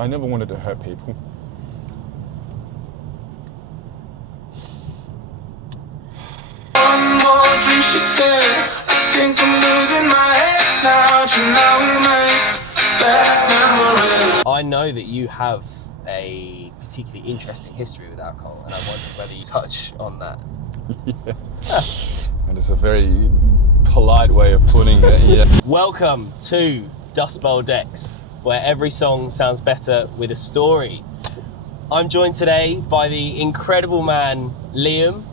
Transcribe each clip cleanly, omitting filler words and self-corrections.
I never wanted to hurt people. One more drink, she said. I think I'm losing my head now. Tonight we make bad memories. I know that you have a particularly interesting history with alcohol, and I wondered whether you touch on that. Yeah. That is a very polite way of putting it, yeah. Welcome to Dust Bowl Decks, where every song sounds better with a story. I'm joined today by the incredible man, Liam,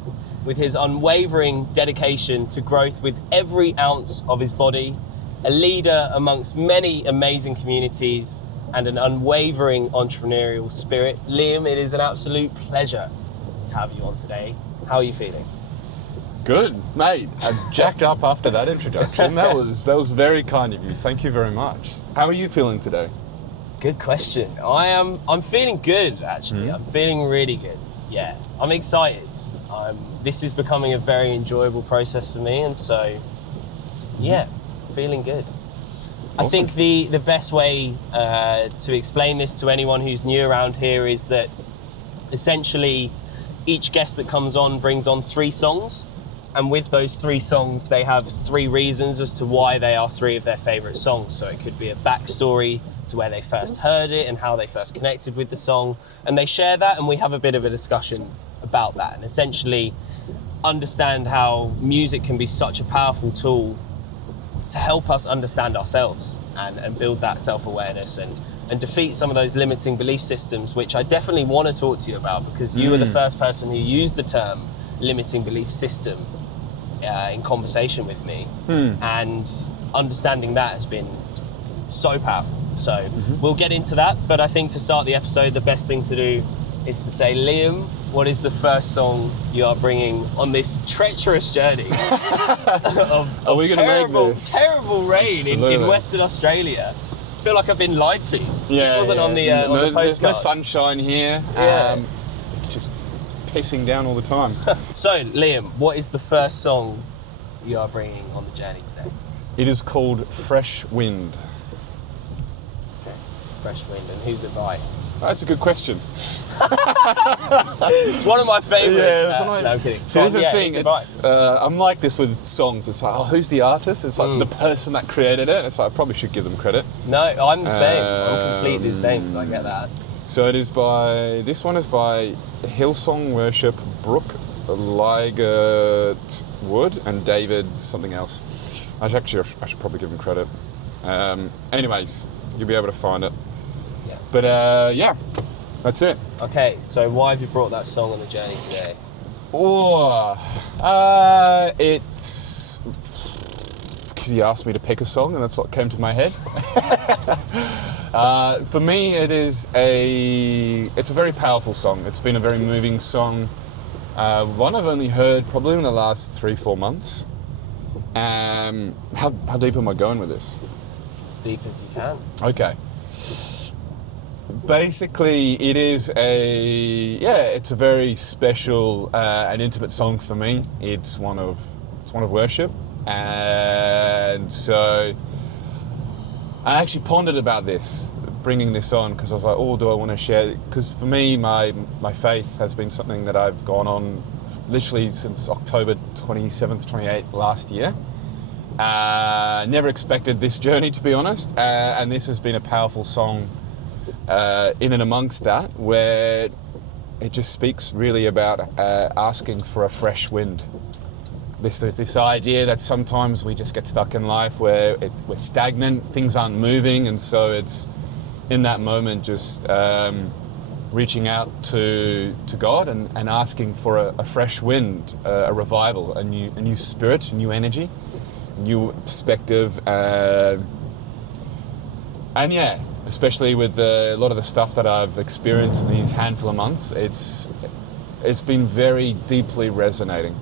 with his unwavering dedication to growth with every ounce of his body, a leader amongst many amazing communities, and an unwavering entrepreneurial spirit. Liam, it is an absolute pleasure to have you on today. How are you feeling? Good, mate. I jacked up after that introduction. That was very kind of you. Thank you very much. How are you feeling today? Good question. I'm feeling good, actually. I'm feeling really good. Yeah, I'm excited. This is becoming a very enjoyable process for me, and so yeah, feeling good. Awesome. I think the best way to explain this to anyone who's new around here is that essentially each guest that comes on brings on 3 songs, and with those 3 songs they have 3 reasons as to why they are 3 of their favourite songs. So it could be a backstory to where they first heard it and how they first connected with the song, and they share that, and we have a bit of a discussion about that, and essentially understand how music can be such a powerful tool to help us understand ourselves and build that self-awareness and defeat some of those limiting belief systems, which I definitely want to talk to you about, because you were the first person who used the term limiting belief system in conversation with me, and understanding that has been so powerful. So we'll get into that, but I think to start the episode, the best thing to do is to say, Liam, what is the first song you are bringing on this treacherous journey of Are we terrible, make this? terrible rain in Western Australia? I feel like I've been lied to. This wasn't on the There's no postcards. sunshine here. Yeah. It's just pissing down all the time. So, Liam, what is the first song you are bringing on the journey today? It is called Fresh Wind. Okay. Fresh Wind, and who's it by? That's a good question. It's one of my favourites. Yeah, No, I'm kidding. So this is the thing. who's it It's I'm like this with songs. It's like, oh, who's the artist? It's like the person that created it. It's like I probably should give them credit. No, I'm the same. I'm completely the same, so I get that. So it is by, this one is by Hillsong Worship, Brooke Ligertwood, and David something else. I should probably give them credit. Anyways, you'll be able to find it. Yeah. But yeah, that's it. Okay, so why have you brought that song on the journey today? It's because you asked me to pick a song, and that's what came to my head. For me, it's a very powerful song. It's been a very moving song. One I've only heard probably in the last 3-4 months. How deep am I going with this? As deep as you can. Okay. Basically, it's a very special and intimate song for me. It's one of worship, and so I actually pondered about this, bringing this on, because I was like, oh, do I want to share it? Because for me, my faith has been something that I've gone on literally since October 27th, 28th last year. Never expected this journey, to be honest, and this has been a powerful song in and amongst that, where it just speaks really about asking for a fresh wind. This idea that sometimes we just get stuck in life where we're stagnant, things aren't moving, and so it's in that moment just reaching out to God and asking for a fresh wind, a revival, a new spirit, a new energy, a new perspective, and yeah, especially with a lot of the stuff that I've experienced in these handful of months, it's been very deeply resonating.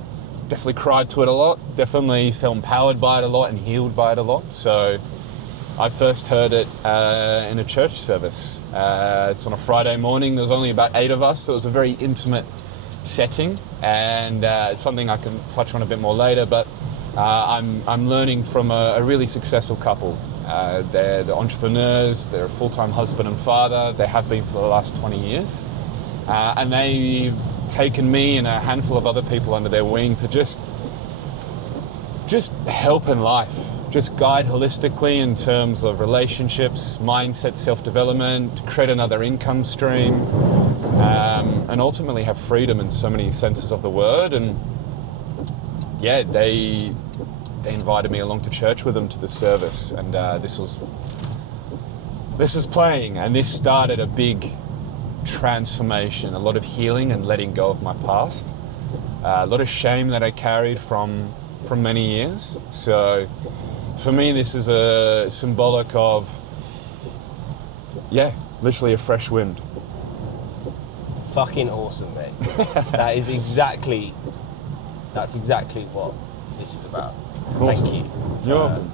Definitely cried to it a lot, definitely felt empowered by it a lot and healed by it a lot. So I first heard it in a church service. It's on a Friday morning. There was only about 8 of us, so it was a very intimate setting, and it's something I can touch on a bit more later. But I'm learning from a really successful couple. They're entrepreneurs, they're a full-time husband and father, they have been for the last 20 years. And they've taken me and a handful of other people under their wing to just help in life, just guide holistically in terms of relationships, mindset, self-development, create another income stream, and ultimately have freedom in so many senses of the word. And yeah, they invited me along to church with them to the service, and this was playing, and this started a big transformation, a lot of healing and letting go of my past, a lot of shame that I carried from many years. So for me, this is a symbolic of, yeah, literally a fresh wind. Fucking awesome, mate. That's exactly what this is about. Awesome. Thank you. You're welcome.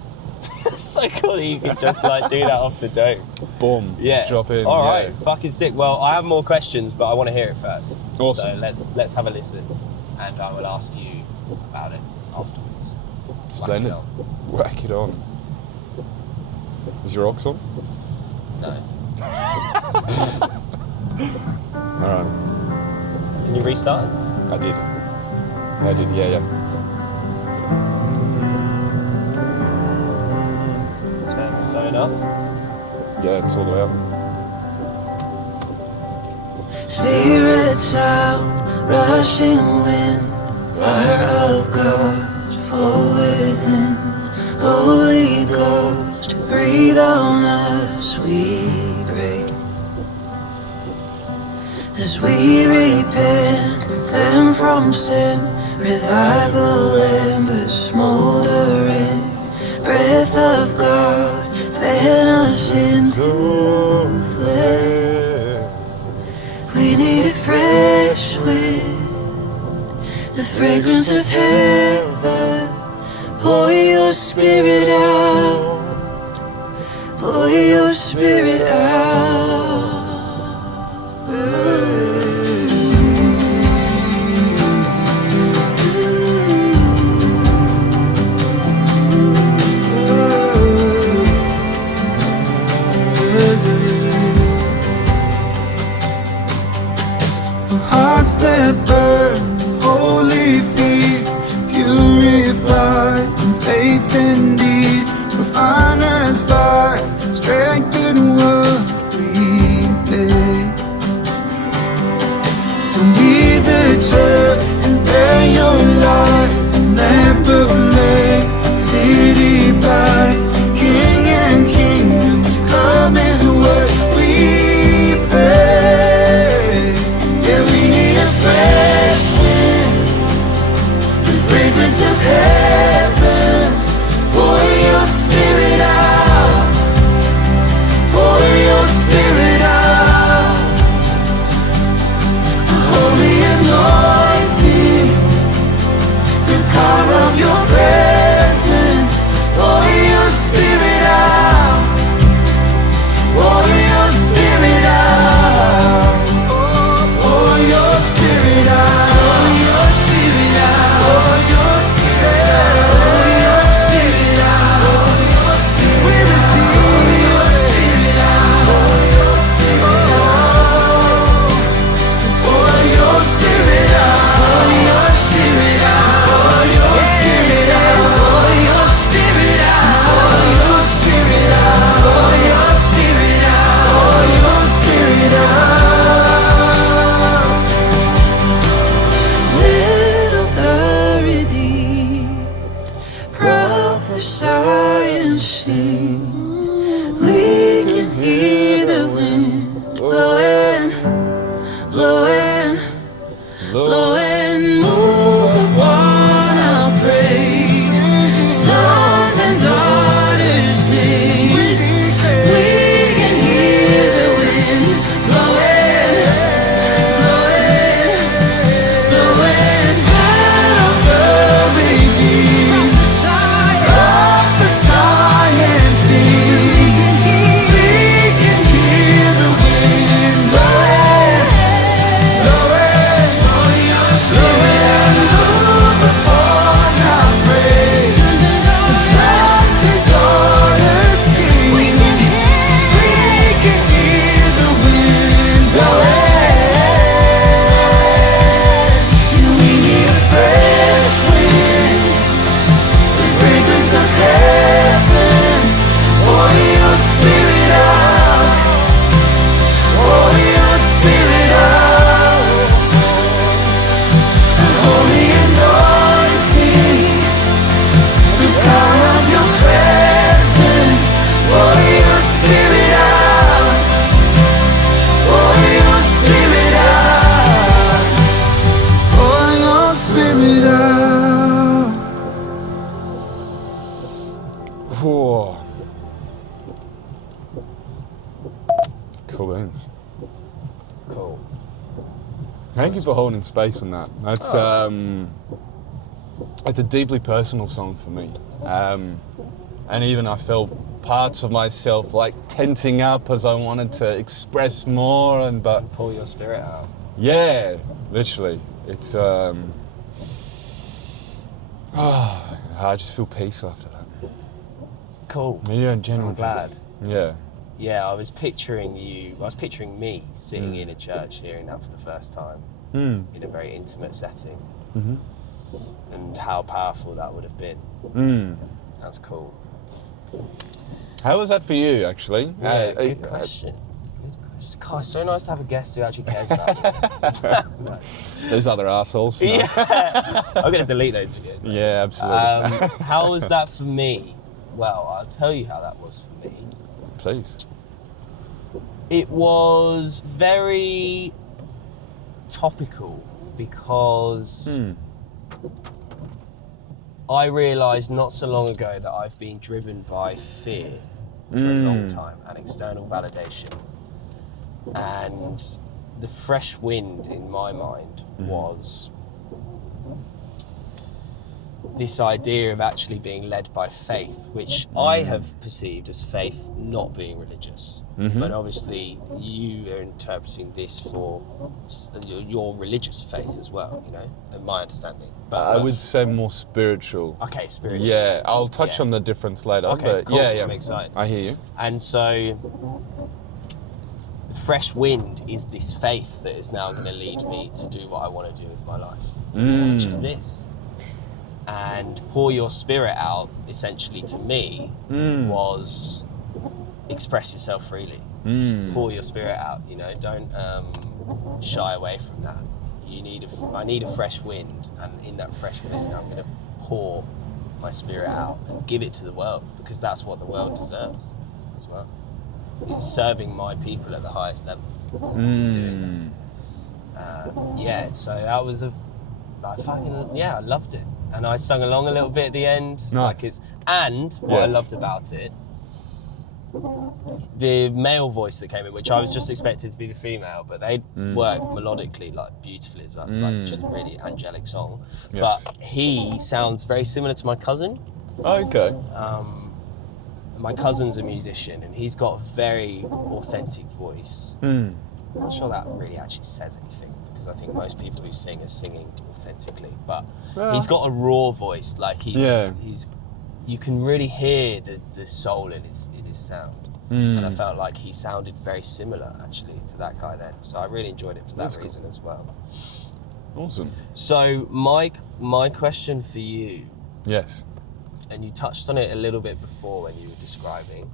It's so cool that you could just like do that off the dome. Boom. Yeah. Drop in. All right. Yeah. Fucking sick. Well, I have more questions, but I want to hear it first. Awesome. So let's have a listen, and I will ask you about it afterwards. Splendid. Whack it on. Is your ox on? No. All right. Can you restart? I did. Yeah. Turn the phone up. Yeah, it's all the way up. Spirits out, rushing wind, fire of God, fall within. Holy Ghost, breathe on us, we pray. As we repent, turn from sin, revival embers smoldering. Breath of God, fan us into flame. We need a fresh wind, the fragrance of heaven. Pour your spirit out, pour your spirit out. For hearts that burn, holy feet, purified in faith indeed. Refiner's fire, strength and wood, Cool. Thank you for holding space on that. That's it's a deeply personal song for me, and even I felt parts of myself like tensing up as I wanted to express more, but Pull your spirit out. yeah, literally, it's I just feel peace after that. Cool. Maybe you're in general I'm glad. peace. Yeah. Yeah, I was picturing me sitting in a church, hearing that for the first time in a very intimate setting, and how powerful that would have been. That's cool. How was that for you, actually? Yeah, good question. Good question. God, it's so nice to have a guest who actually cares about me. There's other arseholes. Yeah, I'm gonna delete those videos. Now. Yeah, absolutely. How was that for me? Well, I'll tell you how that was for me. Please. It was very topical because I realised not so long ago that I've been driven by fear for a long time and external validation. And the fresh wind in my mind was this idea of actually being led by faith, which I have perceived as faith not being religious. But obviously you are interpreting this for your religious faith as well, you know, in my understanding. But I would say more spiritual. Okay, spiritual. Yeah, I'll touch on the difference later. Okay, but cool. yeah. I'm excited. I hear you. And so the fresh wind is this faith that is now going to lead me to do what I want to do with my life, which is this. And pour your spirit out, essentially to me, was express yourself freely. Pour your spirit out, you know, don't shy away from that. I need a fresh wind, and in that fresh wind I'm going to pour my spirit out and give it to the world, because that's what the world deserves as well. It's serving my people at the highest level. It's doing that. Yeah, so that was I loved it. And I sung along a little bit at the end. Nice. What I loved about it, the male voice that came in, which I was just expected to be the female, but they work melodically like beautifully as well. It's like just a really angelic song. Yes. But he sounds very similar to my cousin. Okay. My cousin's a musician and he's got a very authentic voice. I'm not sure that really actually says anything, because I think most people who sing are singing authentically, but he's got a raw voice, like he's you can really hear the soul in his sound. And I felt like he sounded very similar actually to that guy then, so I really enjoyed it for that reason as well. Awesome. So my question for you, Yes. and you touched on it a little bit before when you were describing,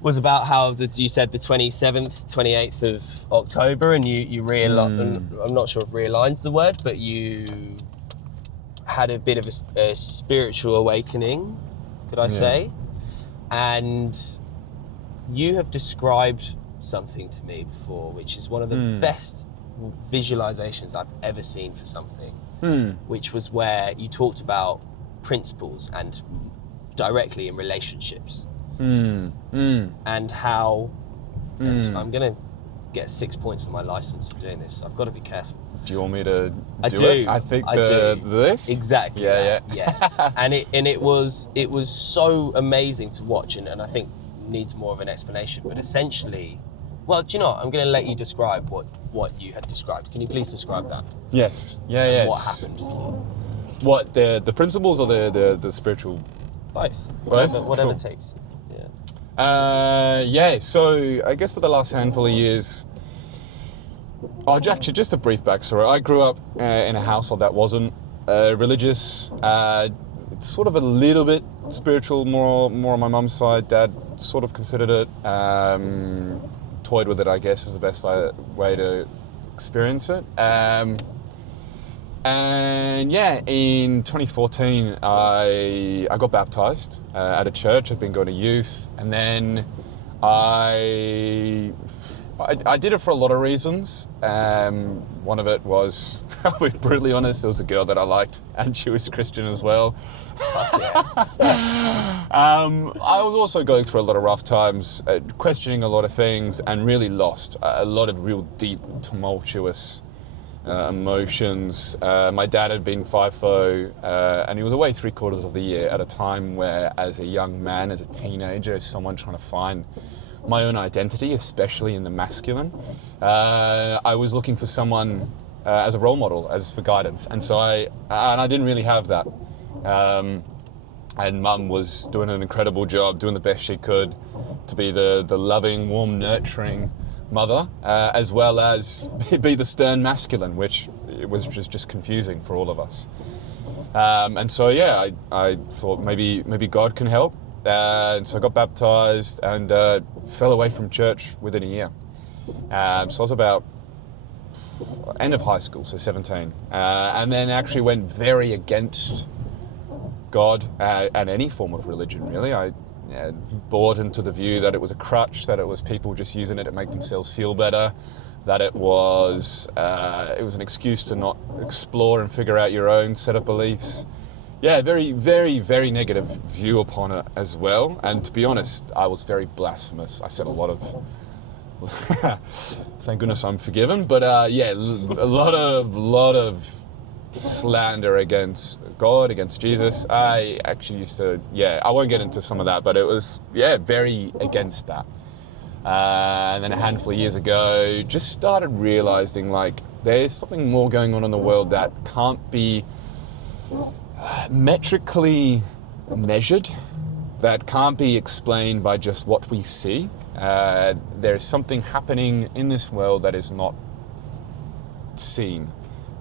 was about how you said the 27th, 28th of October, and you realized, I'm not sure if realigned's the word, but you had a bit of a spiritual awakening, could I say? And you have described something to me before, which is one of the best visualizations I've ever seen for something, which was where you talked about principles and directly in relationships. And how, and I'm gonna get 6 points on my license for doing this, so I've got to be careful. Do you want me to do it? I think this? Exactly. Yeah. And it was so amazing to watch, and I think needs more of an explanation. But essentially, well, do you know what? I'm going to let you describe what you had described. Can you please describe that? Yes. Yeah. What happened for you? What, the principles or the spiritual? Both. Both? Whatever Cool. it takes. Yeah. So I guess for the last handful of years, actually just a brief backstory. I grew up in a household that wasn't religious. It's sort of a little bit spiritual, more on my mum's side. Dad sort of considered it, toyed with it, I guess, is the best way to experience it. And yeah, in 2014, I got baptized at a church. I'd been going to youth, and then I I did it for a lot of reasons. One of it was, I'll be brutally honest, there was a girl that I liked, and she was Christian as well. I was also going through a lot of rough times, questioning a lot of things, and really lost a lot of real deep, tumultuous emotions. My dad had been FIFO, and he was away 3/4 of the year at a time where, as a young man, as a teenager, as someone trying to find my own identity, especially in the masculine, I was looking for someone as a role model, as for guidance, and so I didn't really have that. And Mum was doing an incredible job, doing the best she could to be the loving, warm, nurturing mother, as well as be the stern masculine, which was just confusing for all of us. And so yeah, I thought maybe God can help. And so I got baptized and fell away from church within a year. So I was about end of high school, so 17. And then actually went very against God and any form of religion, really. I bought into the view that it was a crutch, that it was people just using it to make themselves feel better, that it was an excuse to not explore and figure out your own set of beliefs. Yeah, very, very, very negative view upon it as well. And to be honest, I was very blasphemous. I said a lot of, thank goodness I'm forgiven, but yeah, a lot of slander against God, against Jesus. I actually used to, I won't get into some of that, but it was, very against that. And then a handful of years ago, just started realizing like there's something more going on in the world that can't be metrically measured, that can't be explained by just what we see. There is something happening in this world that is not seen,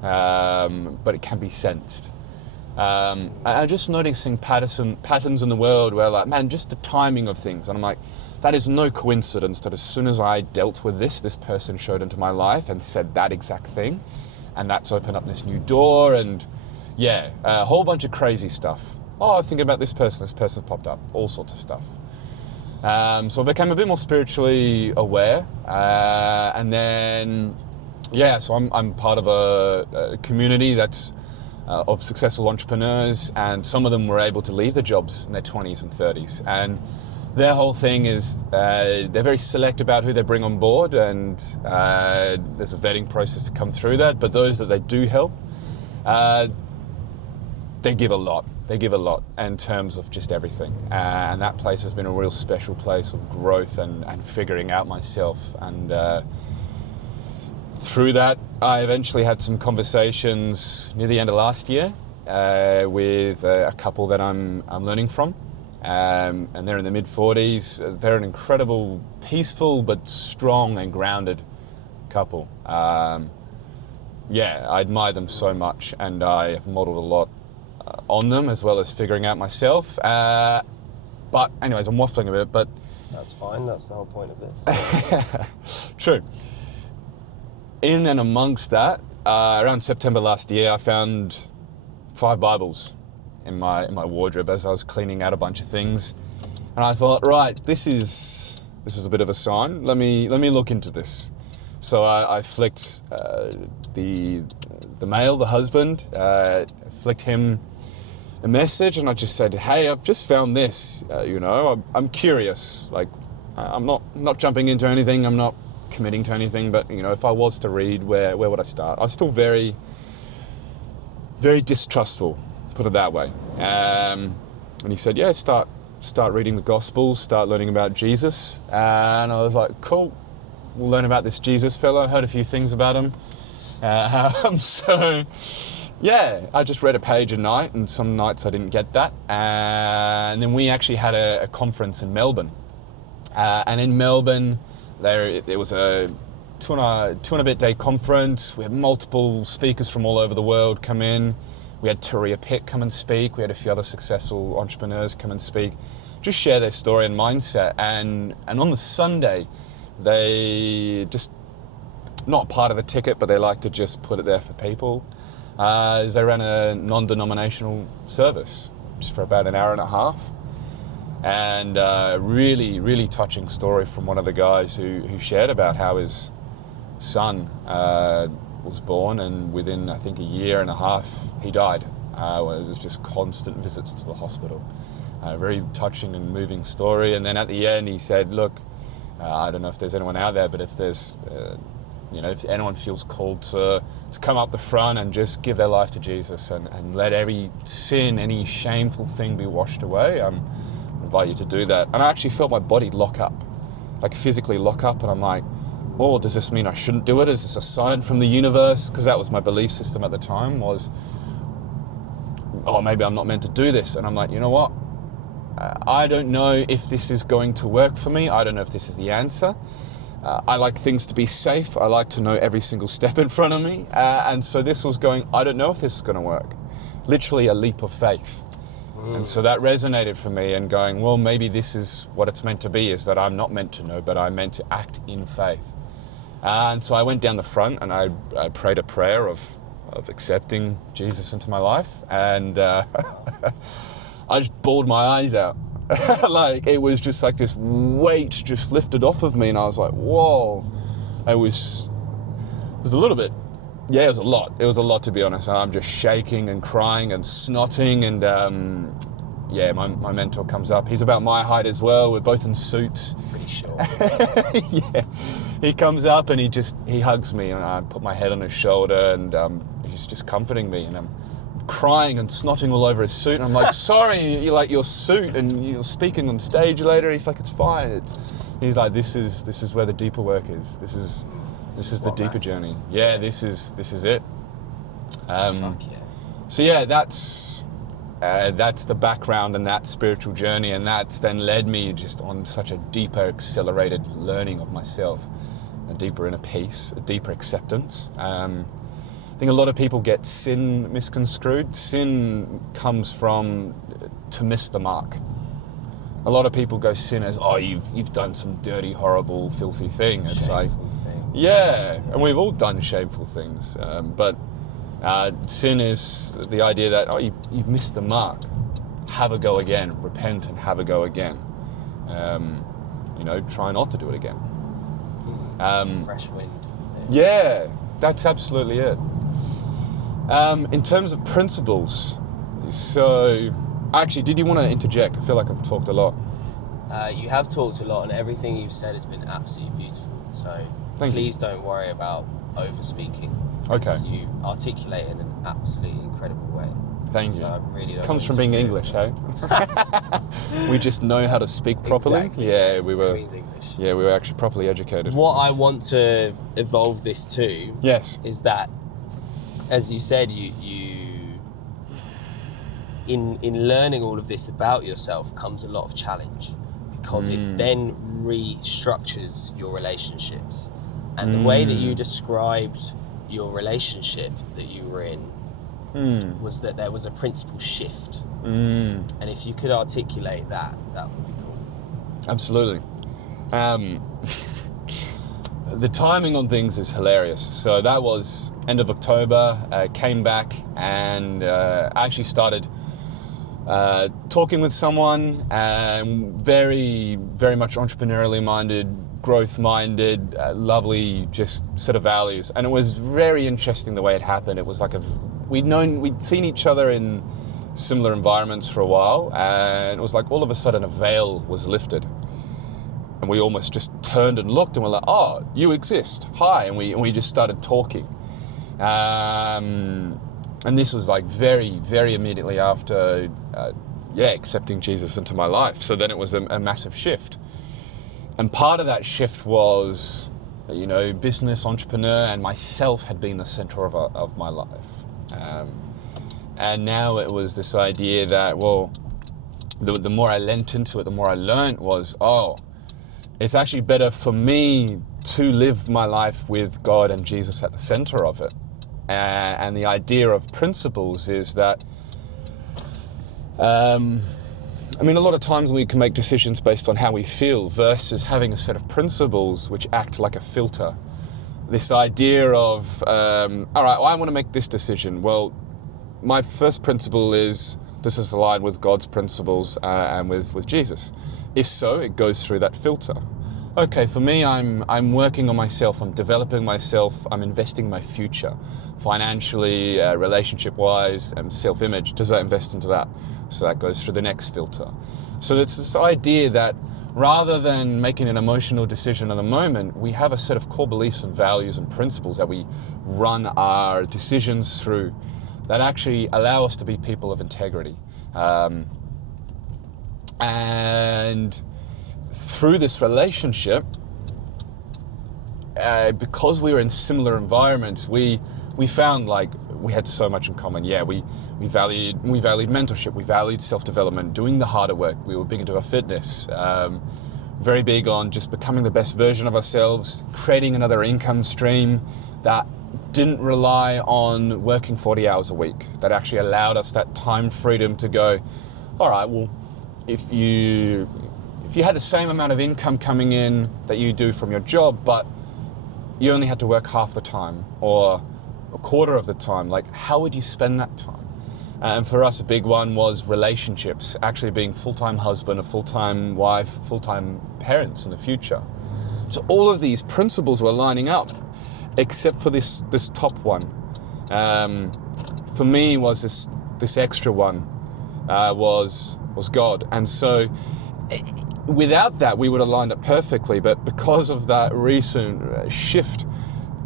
but it can be sensed. I'm just noticing patterns in the world where, like, man, just the timing of things. And I'm like, that is no coincidence that as soon as I dealt with this person showed into my life and said that exact thing. And that's opened up this new door, and a whole bunch of crazy stuff. Oh, I'm thinking about this person's popped up, all sorts of stuff. So I became a bit more spiritually aware, and then, so I'm part of a community that's of successful entrepreneurs, and some of them were able to leave their jobs in their 20s and 30s. And their whole thing is they're very select about who they bring on board, and there's a vetting process to come through that. But those that they do help, they give a lot. They give a lot in terms of just everything. And that place has been a real special place of growth and figuring out myself. And through that, I eventually had some conversations near the end of last year with a couple that I'm learning from. And they're in the mid-40s. They're an incredible, peaceful, but strong and grounded couple. I admire them so much, and I have modeled a lot on them, as well as figuring out myself. But anyways, I'm waffling a bit, but... That's fine, that's the whole point of this. True. In and amongst that, around September last year, I found 5 Bibles in my wardrobe as I was cleaning out a bunch of things. And I thought, right, this is a bit of a sign. Let me look into this. So I flicked the male, the husband, flicked him a message, and I just said, hey, I've just found this, I'm curious. Like, I'm not jumping into anything, I'm not committing to anything, but, if I was to read, where would I start? I was still very, very distrustful, put it that way. And he said, start reading the Gospels, start learning about Jesus. And I was like, cool, we'll learn about this Jesus fella. Heard a few things about him. I just read a page a night, and some nights I didn't get that. And then we actually had a conference in Melbourne. And in Melbourne, there was a two and a bit day conference. We had multiple speakers from all over the world come in. We had Taria Pitt come and speak. We had a few other successful entrepreneurs come and speak, just share their story and mindset. And on the Sunday, they just, not part of the ticket, but they like to just put it there for people. They ran a non-denominational service just for about an hour and a half. And really, really touching story from one of the guys who shared about how his son was born, and within, I think, a year and a half, he died. It was just constant visits to the hospital. Very touching and moving story. And then at the end, he said, look, I don't know if there's anyone out there, but if there's, if anyone feels called to come up the front and just give their life to Jesus and let every sin, any shameful thing be washed away, I invite you to do that. And I actually felt my body lock up, like physically lock up. And I'm like, oh, does this mean I shouldn't do it? Is this a sign from the universe? Because that was my belief system at the time, was, oh, maybe I'm not meant to do this. And I'm like, you know what? I don't know if this is going to work for me. I don't know if this is the answer. I like things to be safe. I like to know every single step in front of me. And so this was going, I don't know if this is going to work. Literally a leap of faith. And so that resonated for me, and going, well, maybe this is what it's meant to be, is that I'm not meant to know, but I'm meant to act in faith. And so I went down the front and I prayed a prayer of accepting Jesus into my life. And I just bawled my eyes out. Like, it was just like this weight just lifted off of me, and I was like, whoa. It was a little bit, yeah, it was a lot. It was a lot, to be honest. I'm just shaking and crying and snotting, and my mentor comes up. He's about my height as well. We're both in suits. Pretty sure. Yeah. He comes up and he hugs me, and I put my head on his shoulder, and he's just comforting me, and I'm crying and snotting all over his suit, and I'm like, sorry, you like your suit, and you're speaking on stage later. He's like, it's fine. He's like, this is where the deeper work is. This is the deeper journey. Yeah, this is it. Fuck yeah. So yeah, that's the background and that spiritual journey, and that's then led me just on such a deeper, accelerated learning of myself, a deeper inner peace, a deeper acceptance. I think a lot of people get sin misconstrued. Sin comes from to miss the mark. A lot of people go sin as, oh, you've done some dirty, horrible, filthy thing. It's Shameful like, thing. yeah, and we've all done shameful things. But sin is the idea that, oh, you've missed the mark. Have a go again. Repent and have a go again. Try not to do it again. Fresh wind. Yeah, that's absolutely it. In terms of principles, so actually, did you want to interject? I feel like I've talked a lot. You have talked a lot, and everything you've said has been absolutely beautiful. So please don't worry about over speaking. Okay. You articulate in an absolutely incredible way. Thank you. I really don't Comes from being English, hey? We just know how to speak properly. Exactly. Yeah, It's we the were. Queen's English. Yeah, we were actually properly educated. What I want to evolve this to, Yes. is that, as you said, you in learning all of this about yourself comes a lot of challenge, because it then restructures your relationships. And the way that you described your relationship that you were in was that there was a principle shift. And if you could articulate that would be cool. Absolutely. The timing on things is hilarious. So that was end of October, came back, and I actually started talking with someone, very, very much entrepreneurially minded, growth minded, lovely just set of values. And it was very interesting the way it happened. It was like we'd seen each other in similar environments for a while, and it was like all of a sudden a veil was lifted. And we almost just turned and looked, and we're like, oh, you exist, hi. And we just started talking. And this was like very, very immediately after, accepting Jesus into my life. So then it was a massive shift. And part of that shift was, business, entrepreneur, and myself had been the center of my life. And now it was this idea that, well, the more I lent into it, the more I learned was, it's actually better for me to live my life with God and Jesus at the center of it. And the idea of principles is that, a lot of times we can make decisions based on how we feel versus having a set of principles which act like a filter. This idea of, all right, well, I want to make this decision. Well, my first principle is, this is aligned with God's principles and with Jesus. If so, it goes through that filter. Okay, for me, I'm working on myself, I'm developing myself, I'm investing in my future, financially, relationship-wise, self-image. Does that invest into that? So that goes through the next filter. So it's this idea that rather than making an emotional decision in the moment, we have a set of core beliefs and values and principles that we run our decisions through that actually allow us to be people of integrity. And through this relationship, because we were in similar environments, we found like we had so much in common. Yeah, we valued mentorship, we valued self-development, doing the harder work. We were big into our fitness, very big on just becoming the best version of ourselves, creating another income stream that didn't rely on working 40 hours a week, that actually allowed us that time freedom to go, all right, well, if you had the same amount of income coming in that you do from your job, but you only had to work half the time or a quarter of the time, like how would you spend that time? And for us, a big one was relationships, actually being full-time husband, a full-time wife, full-time parents in the future. So all of these principles were lining up, except for this top one. For me, was this extra one was God, and so without that we would have lined up perfectly. But because of that recent shift,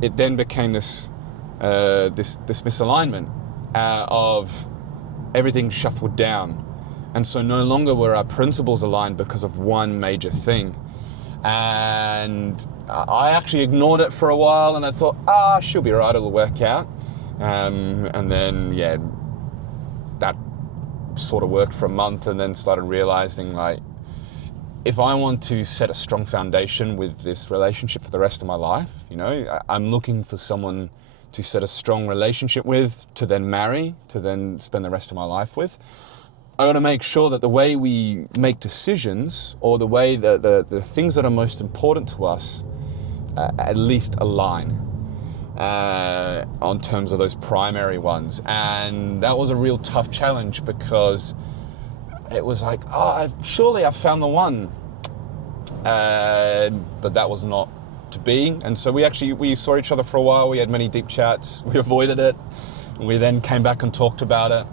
it then became this misalignment of everything shuffled down, and so no longer were our principles aligned because of one major thing. And I actually ignored it for a while, and I thought, she'll be right, it'll work out. And then, yeah, that sort of worked for a month, and then started realizing, like, if I want to set a strong foundation with this relationship for the rest of my life, you know, I'm looking for someone to set a strong relationship with, to then marry, to then spend the rest of my life with. I got to make sure that the way we make decisions, or the way that the things that are most important to us, at least align on terms of those primary ones. And that was a real tough challenge, because it was like, surely I've found the one. But that was not to be. And so we saw each other for a while. We had many deep chats. We avoided it. We then came back and talked about it.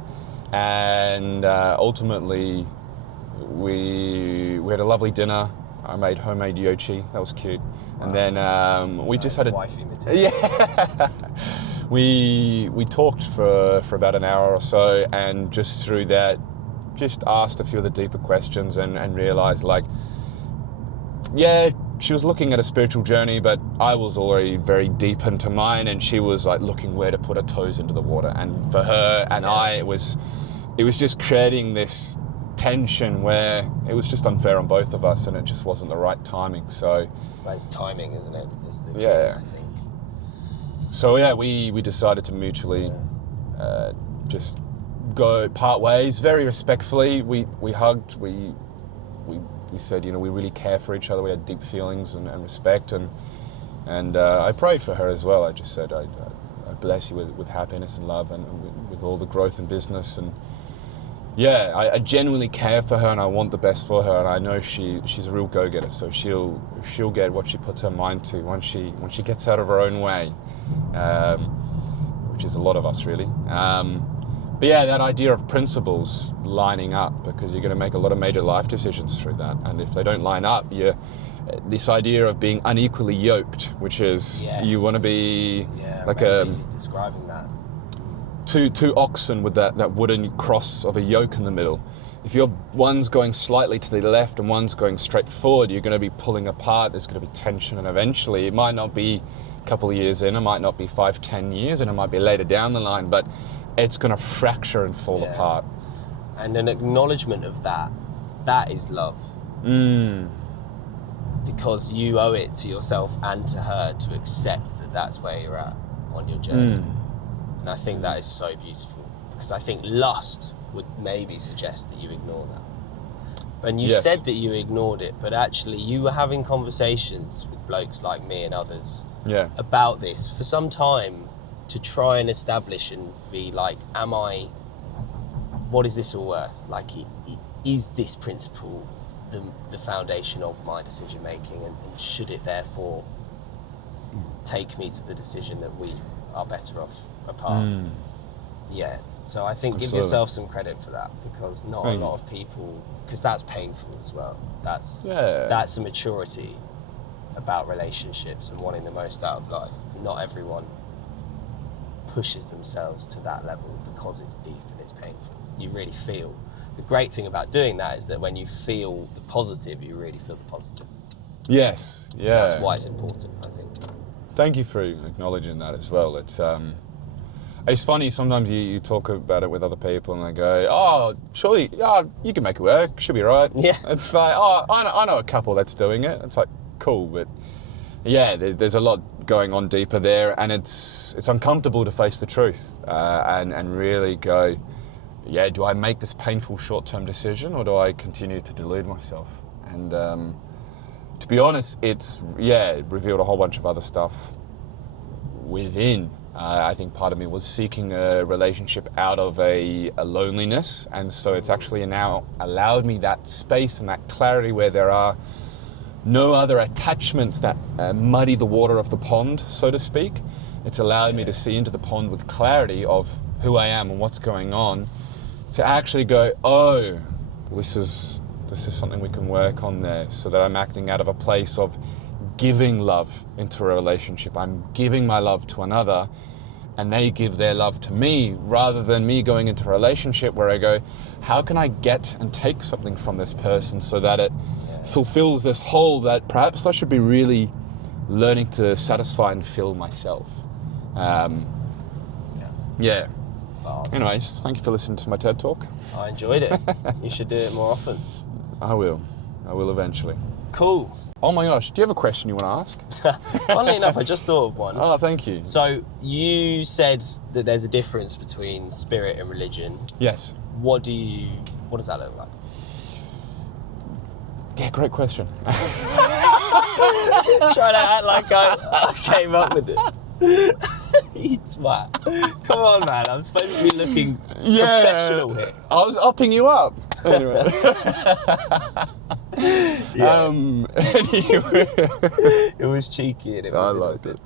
And ultimately, we had a lovely dinner. I made homemade yochi. That was cute. Wow. And then we just had a wifey material. Yeah. we talked for about an hour or so, and just through that, just asked a few of the deeper questions, and realized, like, yeah, she was looking at a spiritual journey, but I was already very deep into mine, and she was like looking where to put her toes into the water. And for her and I, it was just creating this tension where it was just unfair on both of us, and it just wasn't the right timing. So it's timing, isn't it? Is the key, yeah, I think. So yeah, we decided to mutually just go part ways very respectfully. We hugged. We said, you know, we really care for each other. We had deep feelings and respect, and I prayed for her as well. I just said, I bless you with happiness and love, and with all the growth in business. And yeah, I genuinely care for her, and I want the best for her, and I know she's a real go-getter. So she'll get what she puts her mind to once she gets out of her own way, which is a lot of us, really. But yeah, that idea of principles lining up, because you're going to make a lot of major life decisions through that. And if they don't line up, this idea of being unequally yoked, which is you want to be like describing that. Two oxen with that wooden cross of a yoke in the middle. If one's going slightly to the left and one's going straight forward, you're going to be pulling apart. There's going to be tension, and eventually it might not be a couple of years in, it might not be 5-10 years, and it might be later down the line, but it's going to fracture and fall apart. And an acknowledgement of that is love. Because you owe it to yourself and to her to accept that that's where you're at on your journey. And I think that is so beautiful, because I think lust would maybe suggest that you ignore that. And you said that you ignored it, but actually you were having conversations with blokes like me and others about this for some time, to try and establish and be like, what is this all worth? Like, is this principle the foundation of my decision making, and should it therefore take me to the decision that we are better off apart? Yeah, so I think give yourself some credit for that, because not a lot of people, because that's painful as well. That's a maturity about relationships and wanting the most out of life. Not everyone pushes themselves to that level because it's deep and it's painful. You really feel. The great thing about doing that is that when you feel the positive, you really feel the positive. Yes, yeah. That's why it's important, I think. Thank you for acknowledging that as well. It's funny, sometimes you talk about it with other people and they go, oh, surely, you can make it work, should be right. Yeah. It's like, oh, I know a couple that's doing it. It's like, cool, but yeah, there's a lot going on deeper there, and it's uncomfortable to face the truth and really go, yeah, do I make this painful short-term decision, or do I continue to delude myself? And to be honest, it revealed a whole bunch of other stuff within. I think part of me was seeking a relationship out of a loneliness, and so it's actually now allowed me that space and that clarity where there are no other attachments that muddy the water of the pond, so to speak. It's allowed me to see into the pond with clarity of who I am and what's going on, to actually go, oh, this is something we can work on there, so that I'm acting out of a place of giving love into a relationship. I'm giving my love to another, and they give their love to me, rather than me going into a relationship where I go, how can I get and take something from this person so that it fulfills this hole that perhaps I should be really learning to satisfy and fill myself. Yeah. Anyways, thank you for listening to my TED Talk. I enjoyed it. You should do it more often. I will eventually. Cool. Oh my gosh, do you have a question you want to ask? Funnily enough, I just thought of one. Oh, thank you. So you said that there's a difference between spirit and religion. Yes. What does that look like? Yeah, great question. Trying to act like I came up with it. You twat. Come on, man. I'm supposed to be looking professional here. I was upping you up. Anyway. Anyway. It was cheeky and it I was liked it.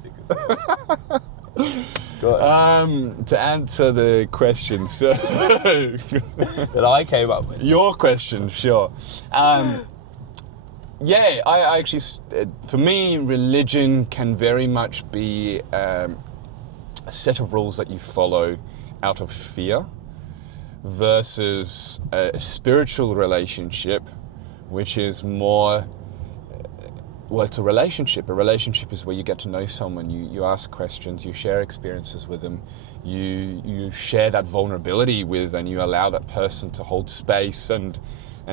To answer the question, so that I came up with. Your question, sure. Yeah, I actually, for me, religion can very much be a set of rules that you follow out of fear, versus a spiritual relationship, which is more, well, it's a relationship. A relationship is where you get to know someone, you ask questions, you share experiences with them, you share that vulnerability with, and you allow that person to hold space and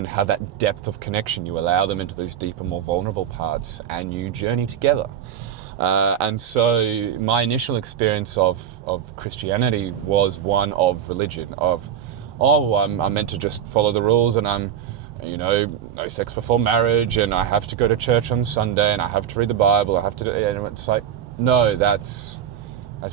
have that depth of connection. You allow them into those deeper, more vulnerable parts, and you journey together. And so my initial experience of Christianity was one of religion, of, I'm meant to just follow the rules, and I'm, no sex before marriage, and I have to go to church on Sunday, and I have to read the Bible, I have to do, and it's like, no, that's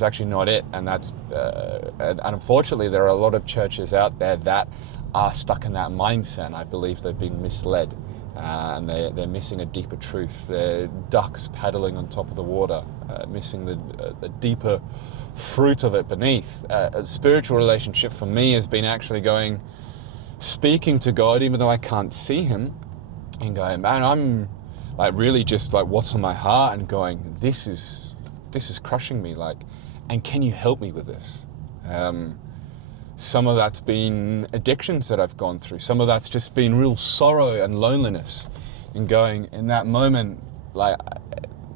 actually not it. And and unfortunately, there are a lot of churches out there that are stuck in that mindset, and I believe they've been misled, and they're missing a deeper truth. They're ducks paddling on top of the water, missing the deeper fruit of it beneath. A spiritual relationship for me has been actually speaking to God, even though I can't see him, and going, man, I'm like really just like what's on my heart, and going, this is crushing me, like, and can you help me with this? Some of that's been addictions that I've gone through. Some of that's just been real sorrow and loneliness, and going in that moment, like,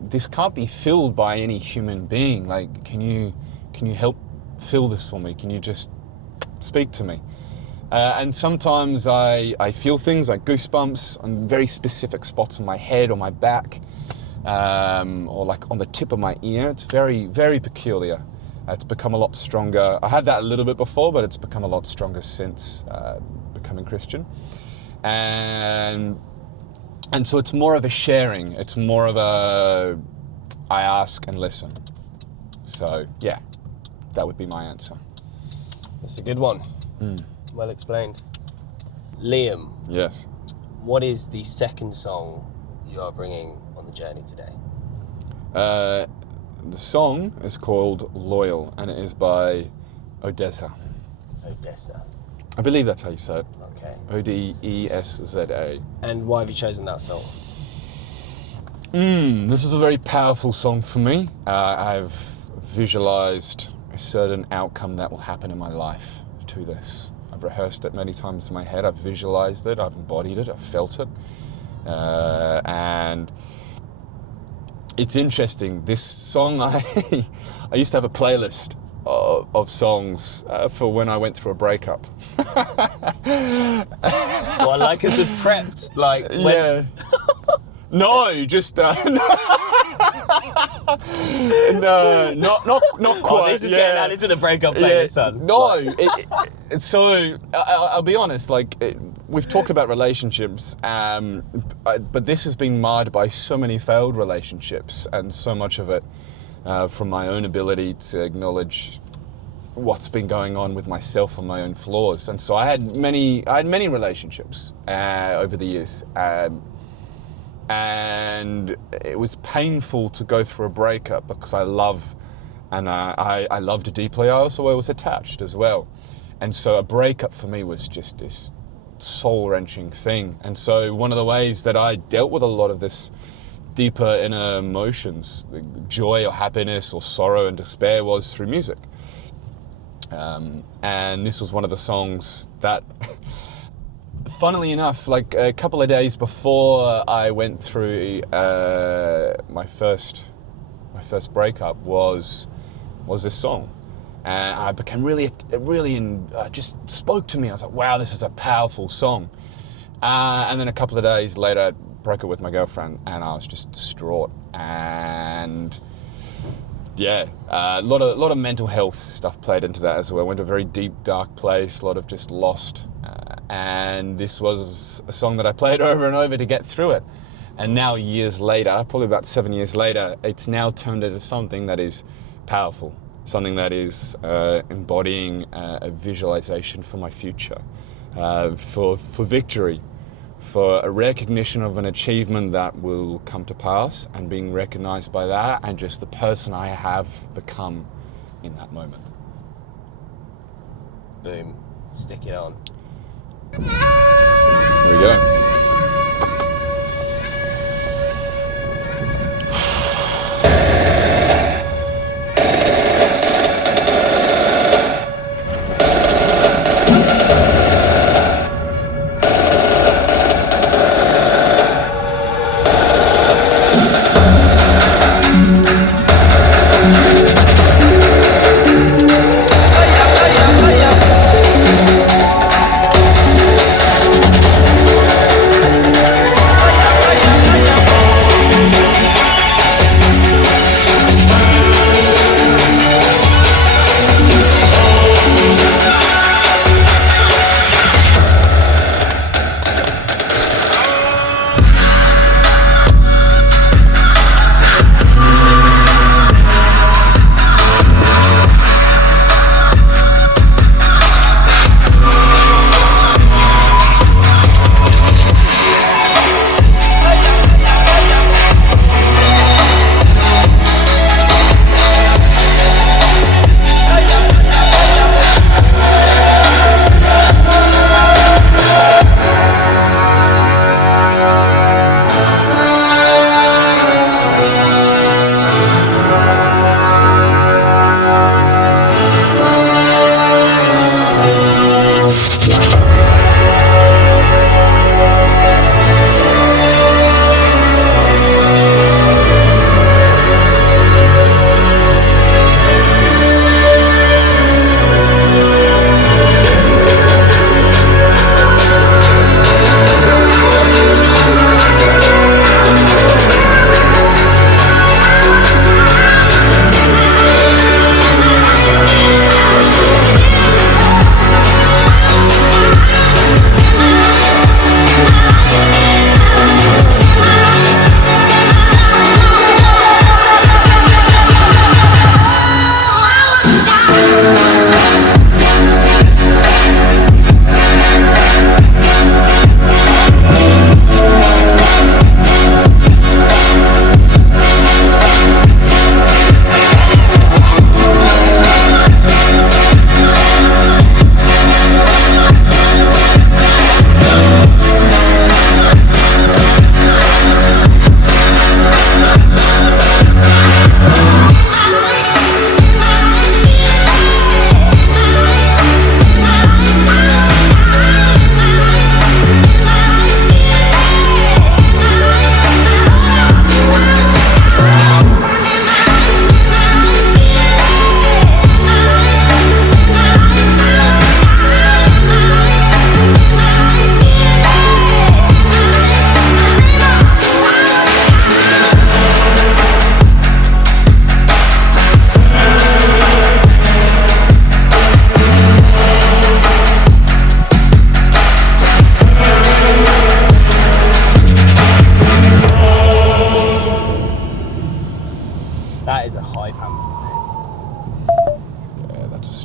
this can't be filled by any human being. Like, can you help fill this for me? Can you just speak to me? And sometimes I feel things like goosebumps on very specific spots on my head or my back, or like on the tip of my ear. It's very, very peculiar. It's become a lot stronger. I had that a little bit before, but it's become a lot stronger since becoming Christian. And so it's more of a sharing. It's more of I ask and listen. So yeah, That would be my answer. That's a good one. Well explained. Liam, Yes. what is the second song you are bringing on the journey today? The song is called Loyal, and it is by Odessa. Odessa. I believe that's how you say it. Okay. Odessa. And why have you chosen that song? This is a very powerful song for me. I've visualized a certain outcome that will happen in my life to this. I've rehearsed it many times in my head. I've visualized it. I've embodied it. I've felt it. And it's interesting. This song, I used to have a playlist of songs for when I went through a breakup. Well, like as a prepped, like when... Yeah. No, just no, not quite. Oh, this is getting added to the breakup playlist, son. No, so I'll be honest. Like we've talked about relationships, but this has been marred by so many failed relationships, and so much of it from my own ability to acknowledge what's been going on with myself and my own flaws. And so I had many relationships over the years. And it was painful to go through a breakup because I loved deeply. I was attached as well. And so a breakup for me was just this soul-wrenching thing. And so one of the ways that I dealt with a lot of this deeper inner emotions, joy or happiness or sorrow and despair, was through music. And this was one of the songs that... Funnily enough, like a couple of days before I went through my first breakup was this song, and I became really just spoke to me. I was like, wow, this is a powerful song. And then a couple of days later, I broke up with my girlfriend, and I was just distraught. And yeah, a lot of mental health stuff played into that as well. I went to a very deep, dark place, a lot of just lost. And this was a song that I played over and over to get through it. And now years later, probably about 7 years later, it's now turned into something that is powerful, something that is embodying a visualization for my future, for victory, for a recognition of an achievement that will come to pass, and being recognized by that, and just the person I have become in that moment. Boom. Stick it on. There we go.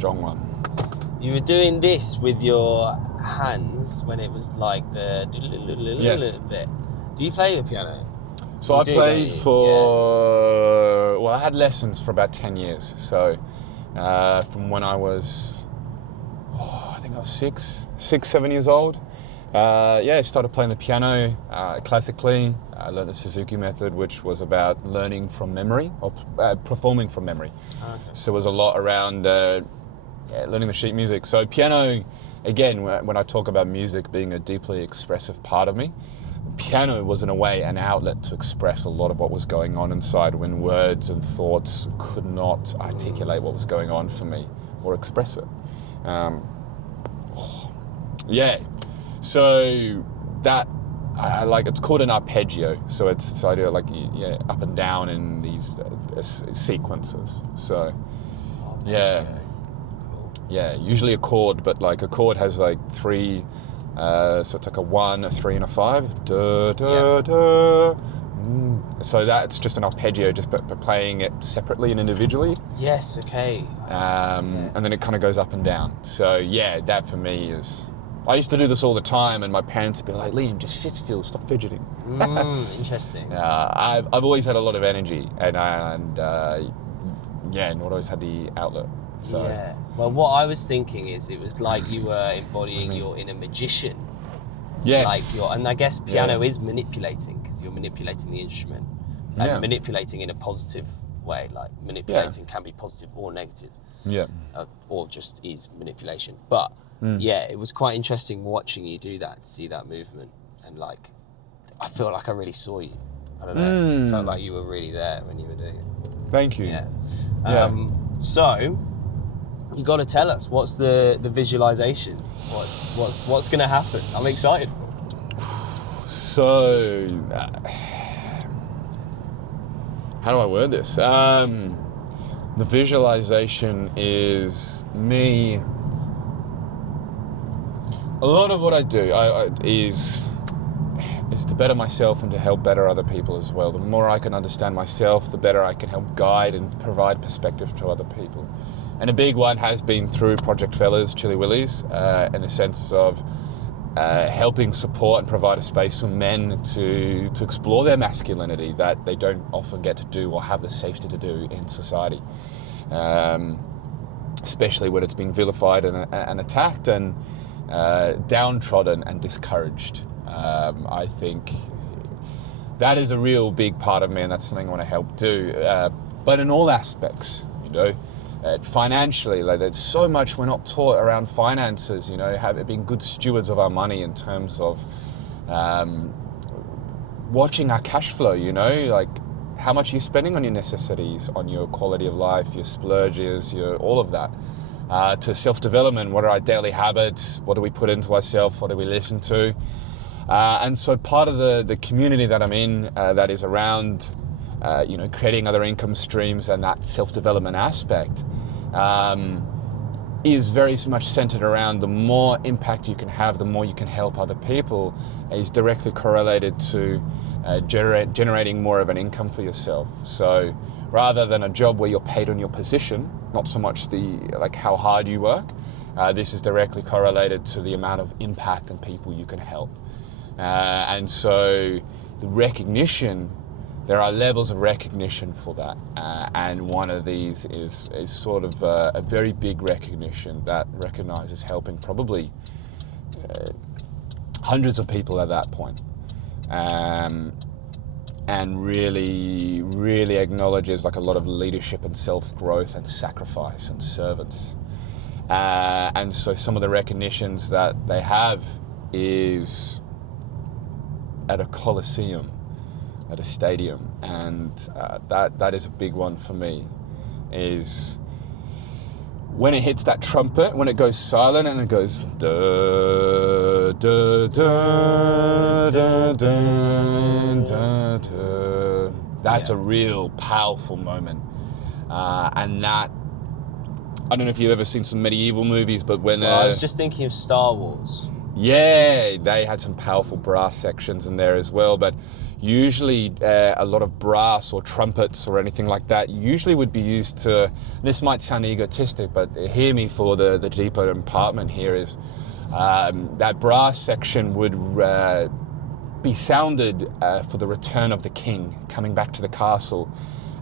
strong one. You were doing this with your hands when it was like the Yes. bit. Do you play the piano? So You I do, played don't you? for, well, I had lessons for about 10 years. So from when I was, I think I was 7 years old. I started playing the piano classically. I learned the Suzuki method, which was about learning from memory, or performing from memory. Okay. So it was a lot around learning the sheet music. So piano, again, when I talk about music being a deeply expressive part of me, piano was in a way an outlet to express a lot of what was going on inside when words and thoughts could not articulate what was going on for me or express it. So that I like, it's called an arpeggio. So it's this idea of like up and down in these sequences. So yeah. Yeah, usually a chord, but like a chord has like three, so it's like a 1, a 3, and a 5. Da, da, da. So that's just an arpeggio, just but playing it separately and individually. Yes, okay. And then it kind of goes up and down. So yeah, that for me is... I used to do this all the time, and my parents would be like, Liam, just sit still, stop fidgeting. Interesting. I've always had a lot of energy, and not always had the outlet. So. Yeah. Well, what I was thinking is it was like you were embodying your inner magician. Yes. And I guess piano is manipulating, because you're manipulating the instrument. And manipulating in a positive way, like manipulating can be positive or negative. Yeah. Or just is manipulation. But it was quite interesting watching you do that, to see that movement. And like, I feel like I really saw you. I don't know. It felt like you were really there when you were doing it. Thank you. Yeah. So, you got to tell us, what's the visualization? What's going to happen? I'm excited. So, how do I word this? The visualization is me. A lot of what I do is to better myself and to help better other people as well. The more I can understand myself, the better I can help guide and provide perspective to other people. And a big one has been through Project Fellas, Chili Willies, in the sense of helping support and provide a space for men to explore their masculinity that they don't often get to do or have the safety to do in society. Especially when it's been vilified and attacked and downtrodden and discouraged. I think that is a real big part of me, and that's something I want to help do. But in all aspects, financially, like there's so much we're not taught around finances, being good stewards of our money in terms of watching our cash flow, like how much you're spending on your necessities, on your quality of life, your splurges, all of that. To self-development, what are our daily habits? What do we put into ourselves? What do we listen to? And so part of the community that I'm in, that is around, creating other income streams and that self-development aspect, is very much centered around the more impact you can have, the more you can help other people, is directly correlated to generating more of an income for yourself. So rather than a job where you're paid on your position, not so much how hard you work, this is directly correlated to the amount of impact and people you can help. And so the recognition, there are levels of recognition for that. And one of these is sort of a very big recognition that recognizes helping probably hundreds of people at that point. And really, really acknowledges like a lot of leadership and self-growth and sacrifice and service. And so some of the recognitions that they have is at a coliseum, at a stadium, and that is a big one for me, is when it hits that trumpet, when it goes silent and it goes da da da da da da da, that's a real powerful moment. And that, I don't know if you've ever seen some medieval movies, but when I was just thinking of Star Wars. Yeah, they had some powerful brass sections in there as well. But usually a lot of brass or trumpets or anything like that usually would be used to, this might sound egotistic, but hear me for the deeper impartment here is, that brass section would be sounded for the return of the king coming back to the castle.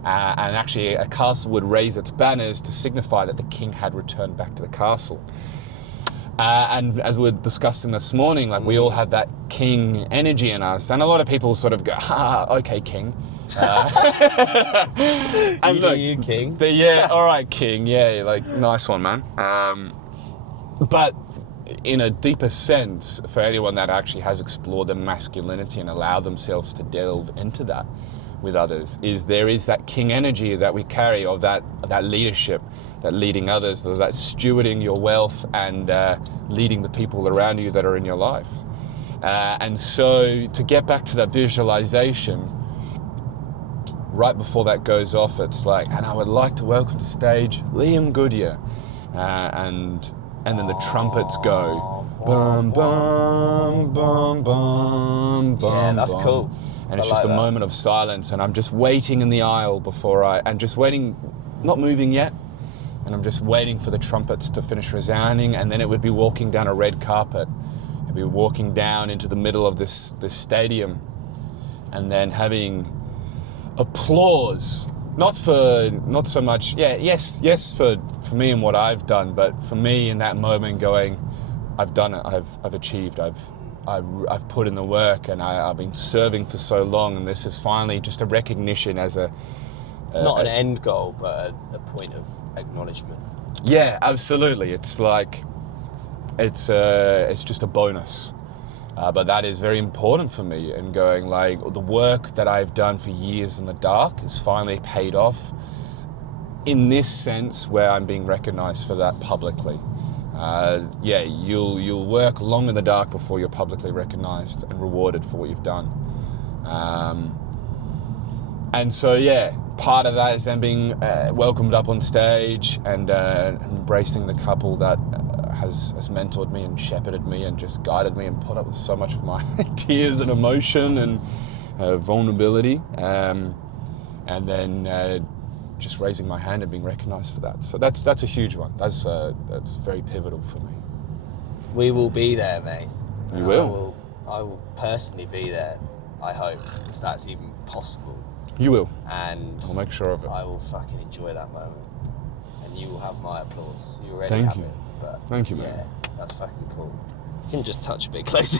And actually a castle would raise its banners to signify that the king had returned back to the castle. And as we were discussing this morning, like we all have that king energy in us, and a lot of people sort of go, okay, king. And you look, do you, king. Yeah, all right, king. Yeah, like nice one, man. But in a deeper sense, for anyone that actually has explored their masculinity and allowed themselves to delve into that with others, there is that king energy that we carry of that leadership, that leading others, that stewarding your wealth and leading the people around you that are in your life. And so to get back to that visualization, right before that goes off, it's like, and I would like to welcome to stage Liam Goodyear, and then the trumpets go, bum bum bum bum bum. Yeah, that's bum. cool. And it's I just like a that. moment of silence, and I'm just waiting in the aisle and just waiting, not moving yet, and I'm just waiting for the trumpets to finish resounding, and then it would be walking down a red carpet. It'd be walking down into the middle of this stadium, and then having applause, not so much, yes for me and what I've done, but for me in that moment going, I've done it, I've achieved, I've put in the work, and I've been serving for so long, and this is finally just a recognition as Not an end goal, but a point of acknowledgement. Yeah, absolutely. It's like, it's just a bonus. But that is very important for me, and going like, the work that I've done for years in the dark is finally paid off in this sense where I'm being recognized for that publicly. You'll work long in the dark before you're publicly recognized and rewarded for what you've done. And so, part of that is then being welcomed up on stage and embracing the couple that has mentored me and shepherded me and just guided me and put up with so much of my tears and emotion and vulnerability. And then just raising my hand and being recognized for that. So that's a huge one. That's very pivotal for me. We will be there, mate. You will? I will personally be there, I hope, if that's even possible. You will. And I'll make sure of it. I will fucking enjoy that moment. And you will have my applause. You already Thank have you. it. But Thank you, man. Yeah, that's fucking cool. You can just touch a bit closer.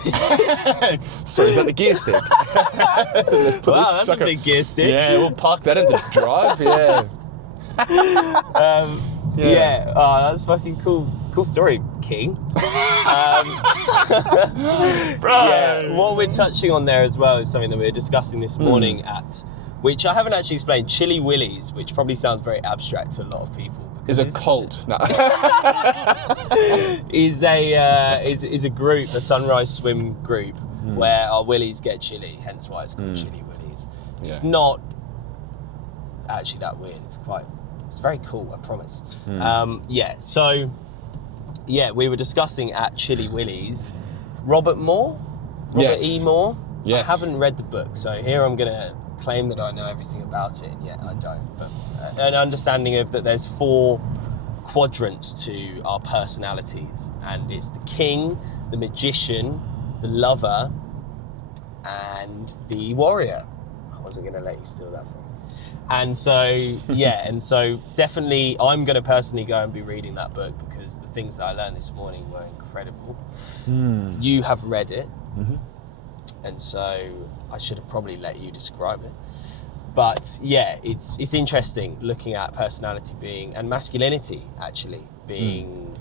Sorry, is that the gear stick? Let's put Wow, this that's sucker- a big gear stick. Yeah, we'll park that into drive, yeah. That's fucking cool. Cool story, King. Bro. Yeah, what we're touching on there as well is something that we were discussing this morning at, which I haven't actually explained, Chili Willy's, which probably sounds very abstract to a lot of people. Is a cult. No. Is a group, a sunrise swim group, where our willies get chili, hence why it's called Chili Willies. It's Yeah. not actually that weird. It's very cool, I promise. We were discussing at Chili Willies, Robert Yes. E. Moore. Yes. I haven't read the book, so here I'm gonna claim that I know everything about it, and yet I don't. But an understanding of that there's 4 quadrants to our personalities, and it's the king, the magician, the lover, and the warrior. I wasn't going to let you steal that from me. And so, definitely I'm going to personally go and be reading that book, because the things that I learned this morning were incredible. You have read it, and so I should have probably let you describe it. But yeah, it's interesting looking at personality being, and masculinity actually being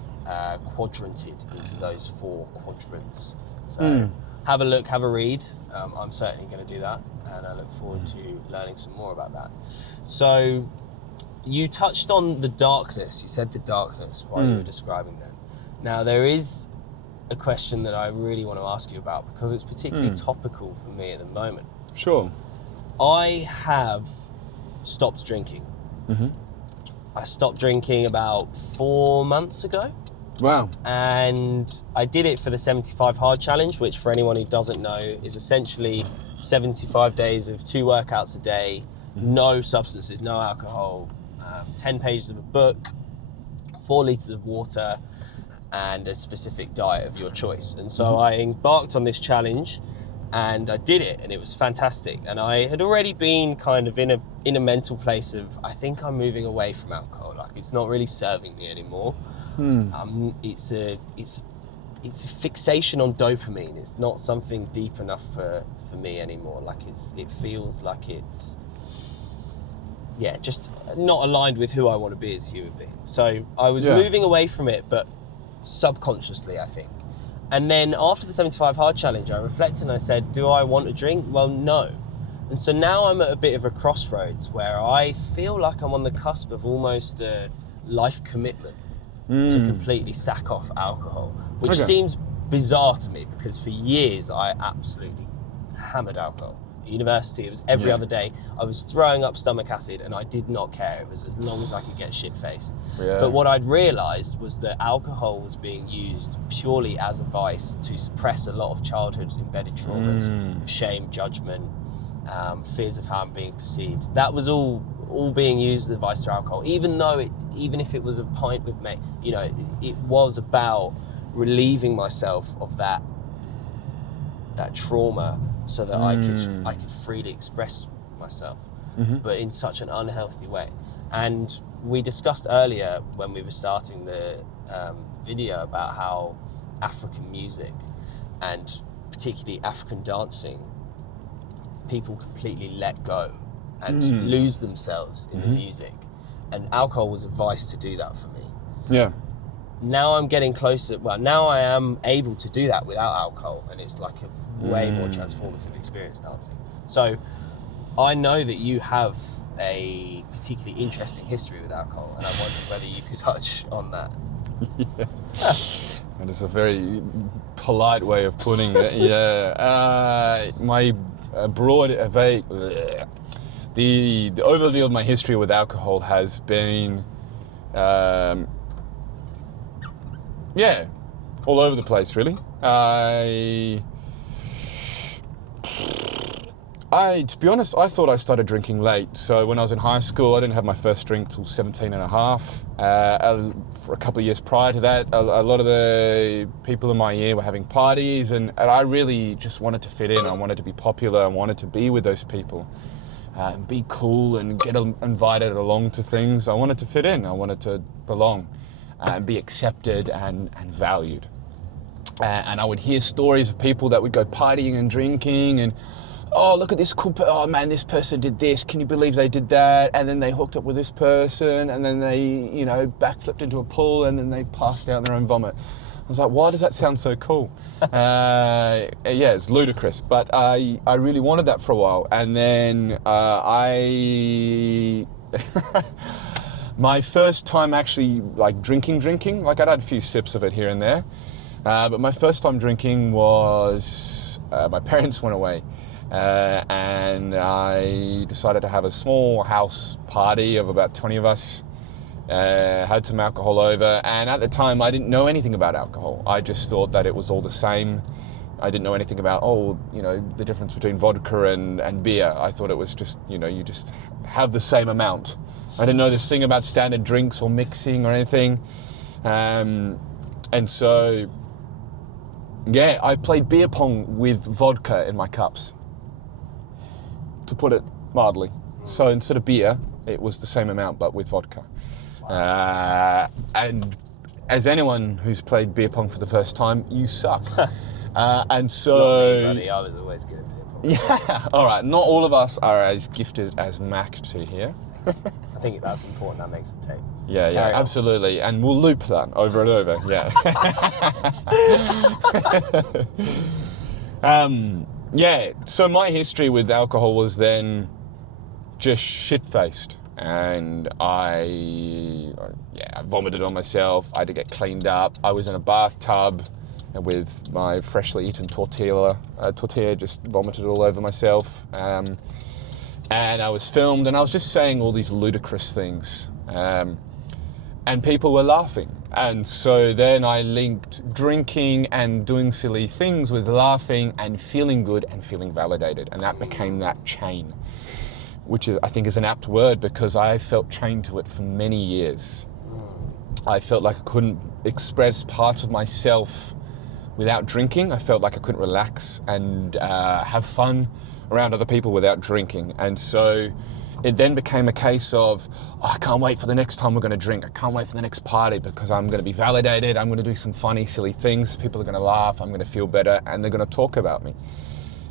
quadranted into those 4 quadrants. So have a look, have a read. I'm certainly going to do that, and I look forward to learning some more about that. So you touched on the darkness. You said the darkness while you were describing them. Now there is a question that I really want to ask you about, because it's particularly topical for me at the moment. Sure. I have stopped drinking. I stopped drinking about 4 months ago, Wow. and I did it for the 75 Hard Challenge, which for anyone who doesn't know is essentially 75 days of 2 workouts a day, no substances, no alcohol, 10 pages of a book, 4 litres of water, and a specific diet of your choice. And so I embarked on this challenge, and I did it, and it was fantastic. And I had already been kind of in a mental place of, I think I'm moving away from alcohol. Like, it's not really serving me anymore. It's a fixation on dopamine. It's not something deep enough for me anymore. Like, it feels like it's, just not aligned with who I want to be as a human being. So I was moving away from it, but subconsciously, I think. And then after the 75 Hard Challenge, I reflected and I said, do I want a drink? Well, no. And so now I'm at a bit of a crossroads where I feel like I'm on the cusp of almost a life commitment to completely sack off alcohol, which seems bizarre to me because for years I absolutely hammered alcohol. At university, it was every other day. I was throwing up stomach acid and I did not care. It was as long as I could get shit-faced. But what I'd realised was that alcohol was being used purely as a vice to suppress a lot of childhood embedded traumas, shame, judgment, fears of how I'm being perceived. That was all being used as a vice to alcohol, even if it was a pint with me, it was about relieving myself of that trauma so that I could freely express myself, but in such an unhealthy way. And we discussed earlier when we were starting the video about how African music and particularly African dancing, people completely let go and lose themselves in the music. And alcohol was a vice to do that for me. Yeah. Now I'm getting closer, now I am able to do that without alcohol, and it's like a way more transformative experience dancing. So I know that you have a particularly interesting history with alcohol, and I wondered whether you could touch on that. That is a very polite way of putting it. My the overview of my history with alcohol has been all over the place, really. To be honest, I thought I started drinking late. So when I was in high school, I didn't have my first drink till 17 and a half. For a couple of years prior to that, a lot of the people in my year were having parties, and I really just wanted to fit in. I wanted to be popular. I wanted to be with those people and be cool and get invited along to things. I wanted to fit in. I wanted to belong and be accepted and valued. And I would hear stories of people that would go partying and drinking and, oh, look at this cool, oh man, this person did this, can you believe they did that? And then they hooked up with this person, and then they, backflipped into a pool, and then they passed out in their own vomit. I was like, why does that sound so cool? It's ludicrous, but I really wanted that for a while. And then my first time actually drinking, like I'd had a few sips of it here and there, but my first time drinking was, my parents went away. And I decided to have a small house party of about 20 of us, had some alcohol over, and at the time I didn't know anything about alcohol. I just thought that it was all the same. I didn't know anything about, the difference between vodka and beer. I thought it was just, you just have the same amount. I didn't know this thing about standard drinks or mixing or anything. And so, I played beer pong with vodka in my cups, to put it mildly. So instead of beer, it was the same amount, but with vodka. And as anyone who's played beer pong for the first time, you suck. And so... Not me, buddy. I was always good at beer pong. Yeah, all right. Not all of us are as gifted as Mac to here. I think that's important. That makes the tape. Yeah, Carry on. Absolutely. And we'll loop that over and over, so my history with alcohol was then just shit-faced, and I vomited on myself. I had to get cleaned up. I was in a bathtub with my freshly eaten tortilla, just vomited all over myself. And I was filmed, and I was just saying all these ludicrous things. And and people were laughing. And so then I linked drinking and doing silly things with laughing and feeling good and feeling validated. And that became that chain, which I think is an apt word because I felt chained to it for many years. I felt like I couldn't express parts of myself without drinking. I felt like I couldn't relax and have fun around other people without drinking. And so it then became a case of, I can't wait for the next time we're going to drink. I can't wait for the next party because I'm going to be validated. I'm going to do some funny, silly things. People are going to laugh. I'm going to feel better and they're going to talk about me.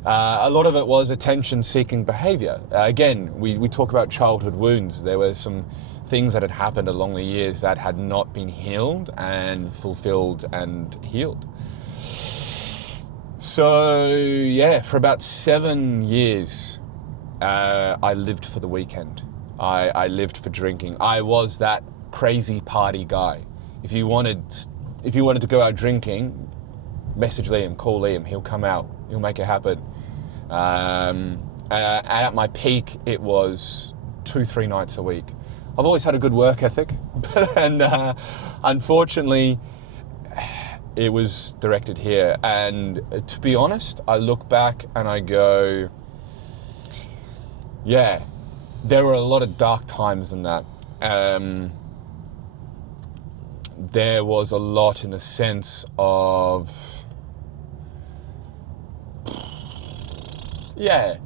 A lot of it was attention-seeking behavior. Again, we talk about childhood wounds. There were some things that had happened along the years that had not been healed and fulfilled and healed. So yeah, for about 7 years, I lived for the weekend. I lived for drinking. I was that crazy party guy. If you wanted to go out drinking, message Liam, call Liam. He'll come out. He'll make it happen. At my peak, it was 2-3 nights a week. I've always had a good work ethic, and unfortunately, it was directed here. And to be honest, I look back and I go, yeah, there were a lot of dark times in that. There was a lot in the sense of, yeah,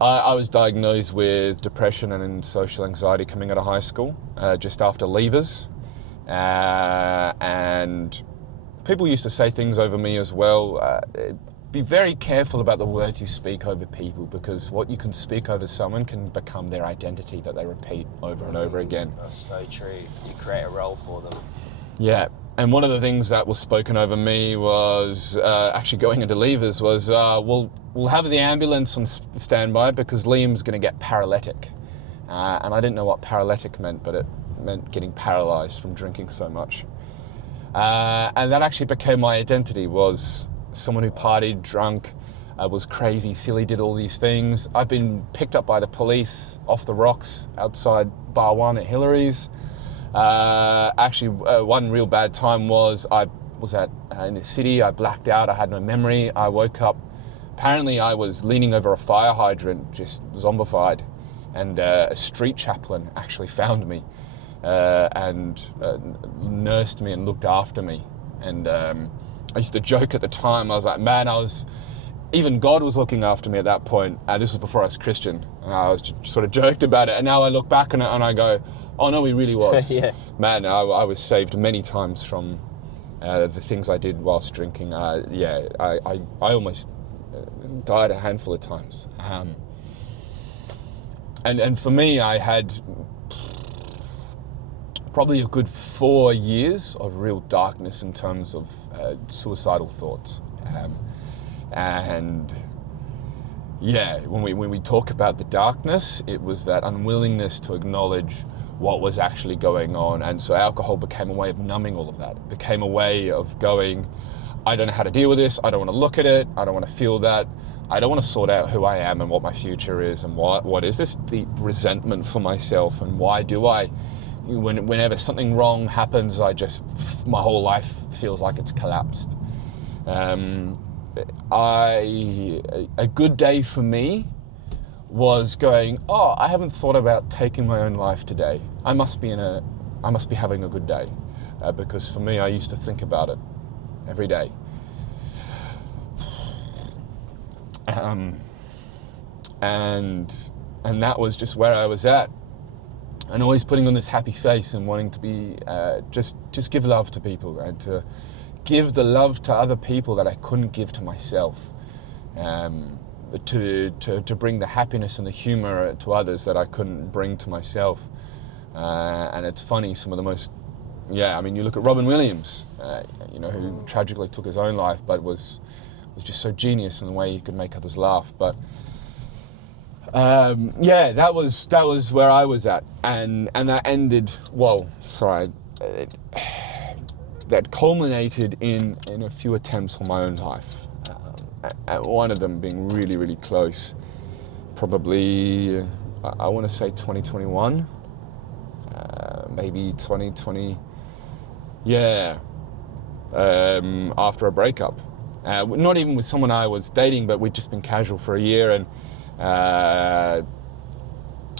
I was diagnosed with depression and social anxiety coming out of high school, just after leavers. And people used to say things over me as well. Be very careful about the words you speak over people, because what you can speak over someone can become their identity that they repeat over and over again. That's so true. You create a role for them. Yeah. And one of the things that was spoken over me was, actually going into leavers, was, we'll have the ambulance on standby because Liam's going to get paralytic. And I didn't know what paralytic meant, but it meant getting paralyzed from drinking so much. And that actually became my identity, was someone who partied, drunk, was crazy, silly, did all these things. I've been picked up by the police off the rocks outside Bar 1 at Hillary's. Actually, one real bad time was I was in the city, I blacked out, I had no memory. I woke up, apparently I was leaning over a fire hydrant, just zombified, and a street chaplain actually found me and nursed me and looked after me. And I used to joke at the time, I was like, man, even God was looking after me at that point. This was before I was Christian. And I was just sort of joked about it. And now I look back on it and I go, oh no, he really was. Yeah. Man, I was saved many times from the things I did whilst drinking. I almost died a handful of times. And for me, I had probably a good 4 years of real darkness in terms of suicidal thoughts. And yeah, when we talk about the darkness, it was that unwillingness to acknowledge what was actually going on. And so alcohol became a way of numbing all of that. It became a way of going, I don't know how to deal with this. I don't want to look at it. I don't want to feel that. I don't want to sort out who I am and what my future is and what is this deep resentment for myself, and why do I, whenever something wrong happens, my whole life feels like it's collapsed. A good day for me was going, oh, I haven't thought about taking my own life today. I must be having a good day, because for me, I used to think about it every day. And that was just where I was at, and always putting on this happy face and wanting to be just give love to people and to give the love to other people that I couldn't give to myself, to bring the happiness and the humor to others that I couldn't bring to myself. And it's funny, some of the most, you look at Robin Williams, who tragically took his own life, but was just so genius in the way he could make others laugh. But that was where I was at, and that ended, that culminated in a few attempts on my own life. One of them being really, really close, probably, I want to say 2021. maybe 2020. Yeah, after a breakup. Not even with someone I was dating, but we'd just been casual for a year, and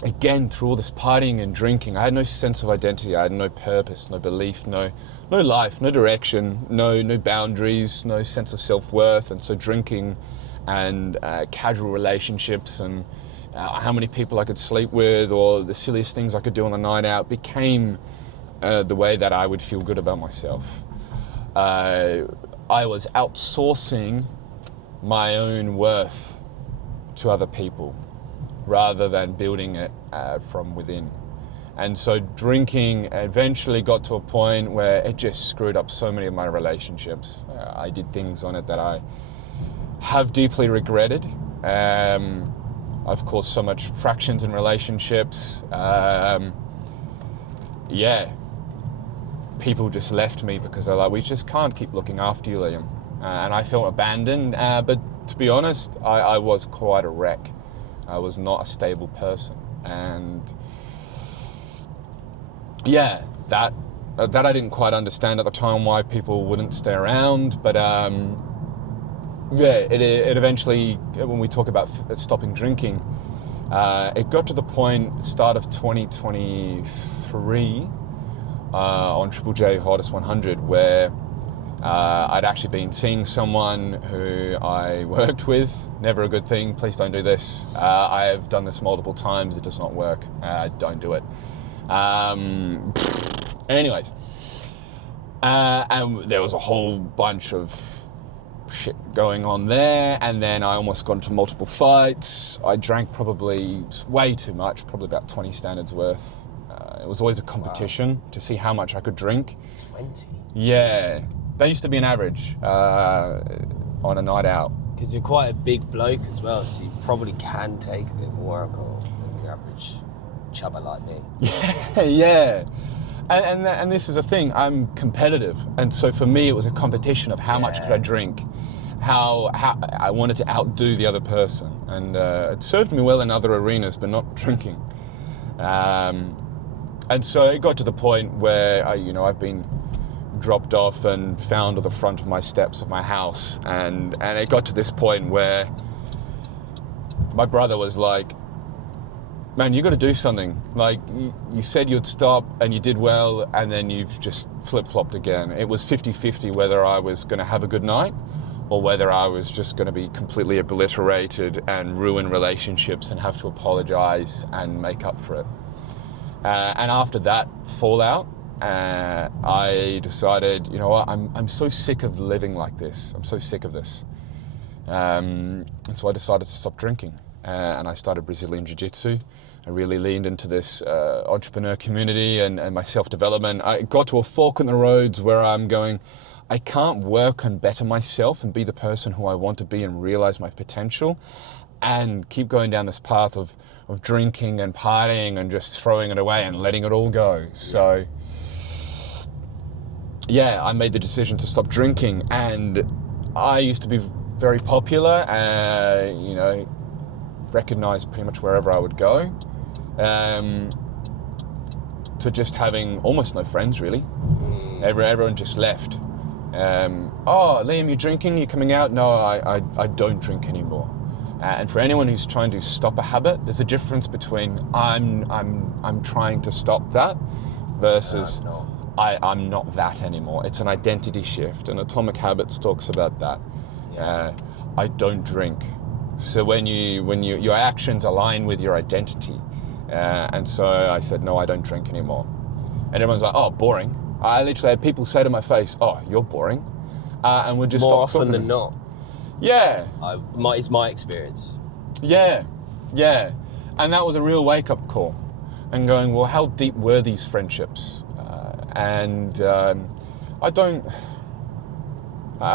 again, through all this partying and drinking, I had no sense of identity. I had no purpose, no belief, no life, no direction, no boundaries, no sense of self-worth. And so drinking and casual relationships and how many people I could sleep with, or the silliest things I could do on the night out, became the way that I would feel good about myself. I was outsourcing my own worth to other people, rather than building it from within. And so drinking eventually got to a point where it just screwed up so many of my relationships. I did things on it that I have deeply regretted. I've caused so much fractions in relationships. People just left me because they're like, we just can't keep looking after you, Liam. And I felt abandoned, but to be honest, I was quite a wreck. I was not a stable person, and that I didn't quite understand at the time, why people wouldn't stay around. But it eventually, when we talk about stopping drinking, it got to the point, start of 2023, on Triple J Hottest 100, where I'd actually been seeing someone who I worked with. Never a good thing. Please don't do this. I have done this multiple times. It does not work. Don't do it. Anyways. And there was a whole bunch of shit going on there. And then I almost got into multiple fights. I drank probably way too much, probably about 20 standards worth. It was always a competition to see how much I could drink. 20? Yeah. That used to be an average on a night out. Because you're quite a big bloke as well, so you probably can take a bit more alcohol than the average chubber like me. Yeah. And this is a thing, I'm competitive. And so for me, it was a competition of how much could I drink, how I wanted to outdo the other person. And it served me well in other arenas, but not drinking. And so it got to the point where, I've been dropped off and found at the front of my steps of my house, and it got to this point where my brother was like, man, you got to do something. Like, you said you'd stop and you did well, and then you've just flip-flopped again. It was 50-50 whether I was going to have a good night or whether I was just going to be completely obliterated and ruin relationships and have to apologize and make up for it. And after that fallout, I decided, you know what, I'm so sick of living like this. I'm so sick of this. And so I decided to stop drinking. And I started Brazilian Jiu-Jitsu. I really leaned into this entrepreneur community and my self-development. I got to a fork in the roads where I'm going, I can't work and better myself and be the person who I want to be and realize my potential and keep going down this path of drinking and partying and just throwing it away and letting it all go. So I made the decision to stop drinking, and I used to be very popular, recognized pretty much wherever I would go, to just having almost no friends really. Everyone just left. Oh, Liam, you drinking? You coming out? No, I don't drink anymore. And for anyone who's trying to stop a habit, there's a difference between I'm trying to stop that versus I'm not that anymore. It's an identity shift, and Atomic Habits talks about that. I don't drink. So when your actions align with your identity, and so I said, no, I don't drink anymore. And everyone's like, oh, boring. I literally had people say to my face, oh, you're boring. And we'd just more stop often talking. than not. Yeah. It's my experience. Yeah. And that was a real wake-up call. And going, well, how deep were these friendships? I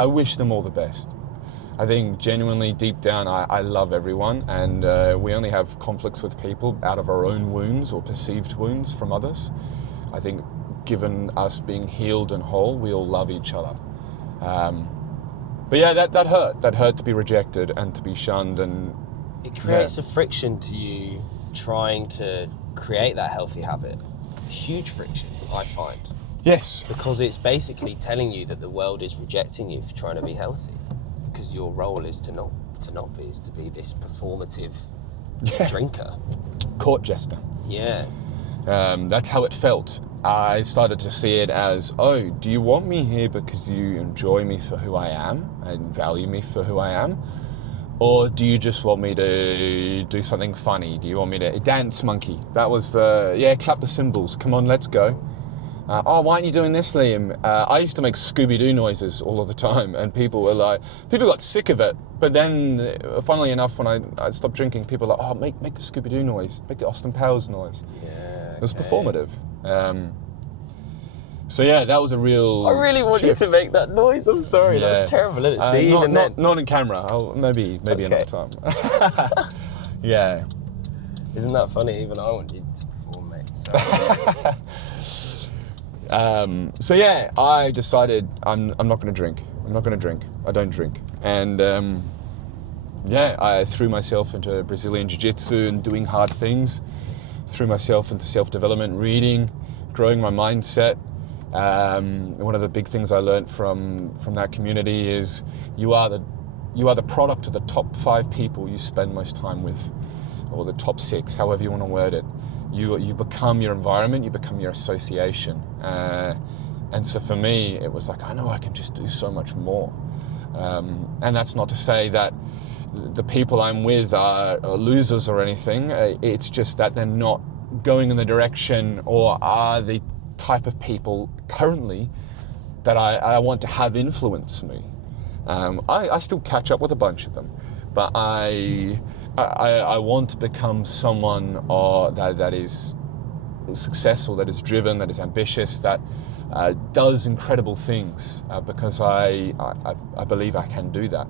wish them all the best. I think genuinely deep down, I love everyone, and we only have conflicts with people out of our own wounds or perceived wounds from others. I think given us being healed and whole, we all love each other. But yeah, that hurt. That hurt to be rejected and to be shunned. And it creates a friction to you trying to create that healthy habit. huge friction, I find. Yes. Because it's basically telling you that the world is rejecting you for trying to be healthy. Because your role is to not be, is to be this performative drinker. Court jester. Yeah. That's how it felt. I started to see it as, oh, do you want me here because you enjoy me for who I am and value me for who I am? Or do you just want me to do something funny? Do you want me to dance monkey? That was clap the cymbals. Come on, let's go. Why aren't you doing this, Liam? I used to make Scooby-Doo noises all of the time, and people got sick of it. But then, funnily enough, when I stopped drinking, people were like, oh, make the Scooby-Doo noise, make the Austin Powers noise. Yeah. It was performative. So yeah, that was a real I really want shift. you to make that noise. I'm sorry, Yeah. that's terrible, isn't it? See, not on camera. Maybe another time. Yeah. Isn't that funny? Even I want you to perform, mate. Sorry. So yeah, I decided I'm not going to drink. I'm not going to drink. I don't drink. And I threw myself into Brazilian Jiu-Jitsu and doing hard things. Threw myself into self-development, reading, growing my mindset. One of the big things I learned from that community is you are the product of the top 5 people you spend most time with, or the top 6, however you want to word it. You become your environment, you become your association. And so for me, it was like, I know I can just do so much more. And that's not to say that the people I'm with are losers or anything. It's just that they're not going in the direction or are the type of people currently that I want to have influence me. I still catch up with a bunch of them, but I want to become someone that is successful, that is driven, that is ambitious, that does incredible things because I believe I can do that.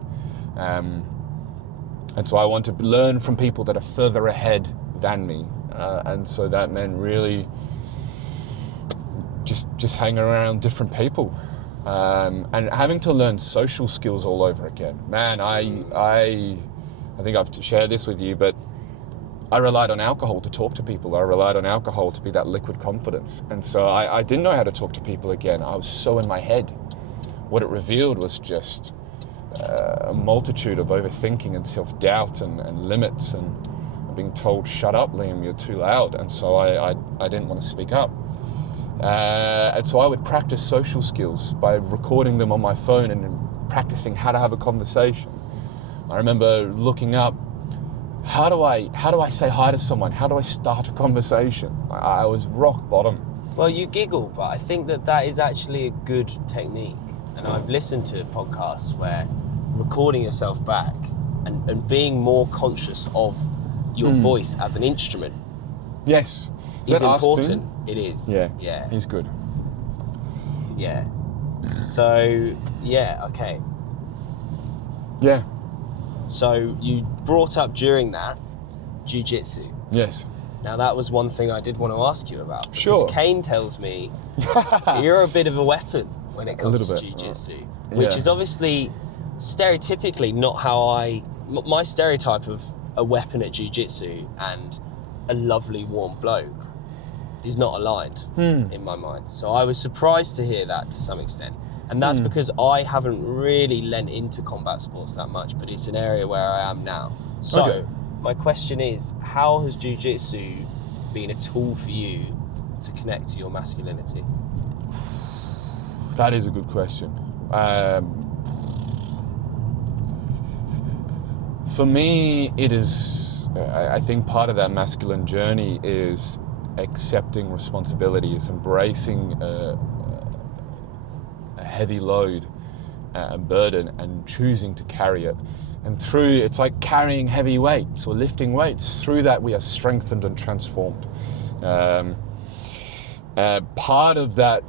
And so I want to learn from people that are further ahead than me. And so that meant really just hanging around different people. And having to learn social skills all over again. Man, I think I've shared this with you, but I relied on alcohol to talk to people. I relied on alcohol to be that liquid confidence. And so I didn't know how to talk to people again. I was so in my head. What it revealed was just a multitude of overthinking and self-doubt and limits and being told, shut up, Liam, you're too loud. And so I didn't want to speak up. And so I would practice social skills by recording them on my phone and practicing how to have a conversation. I remember looking up, how do I say hi to someone? How do I start a conversation? I was rock bottom. Well, you giggle, but I think that is actually a good technique. And I've listened to podcasts where recording yourself back and being more conscious of your voice as an instrument. Yes. Is important. It is. Yeah. He's good. Yeah. So, yeah, okay. Yeah. So you brought up during that jiu-jitsu. Yes. Now that was one thing I did want to ask you about. Because Sure. Kane tells me you're a bit of a weapon when it comes to jiu-jitsu, which is obviously stereotypically not how my stereotype of a weapon at jiu-jitsu and a lovely warm bloke is not aligned in my mind. So I was surprised to hear that to some extent. And that's because I haven't really lent into combat sports that much, but it's an area where I am now. So my question is, how has jiu-jitsu been a tool for you to connect to your masculinity? That is a good question. For me, it is, I think part of that masculine journey is accepting responsibility, is embracing a heavy load and burden and choosing to carry it. And it's like carrying heavy weights or lifting weights. Through that, we are strengthened and transformed. Part of that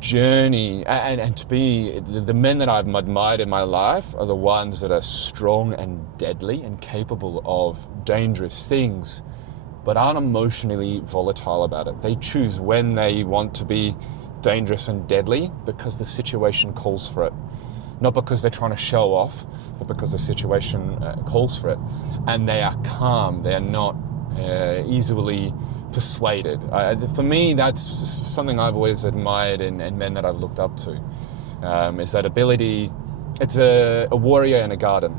journey, and to be, the men that I've admired in my life are the ones that are strong and deadly and capable of dangerous things, but aren't emotionally volatile about it. They choose when they want to be dangerous and deadly because the situation calls for it. Not because they're trying to show off, but because the situation calls for it. And they are calm. They are not easily persuaded. For me, that's something I've always admired in men that I've looked up to. Is that ability. It's a warrior in a garden.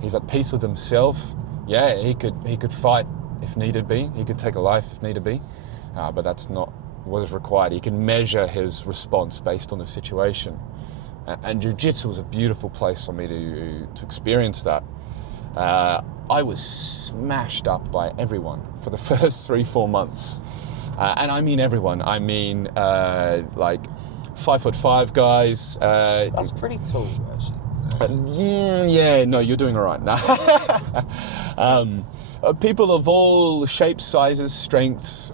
He's at peace with himself. Yeah, he could fight if needed be. He could take a life if needed be, but that's not what is required. He can measure his response based on the situation. And jiu-jitsu was a beautiful place for me to experience that. I was smashed up by everyone for the first 3-4 months. And I mean everyone. I mean like 5'5" guys. That's pretty tall, actually. Yeah, no, you're doing all right. People of all shapes, sizes, strengths,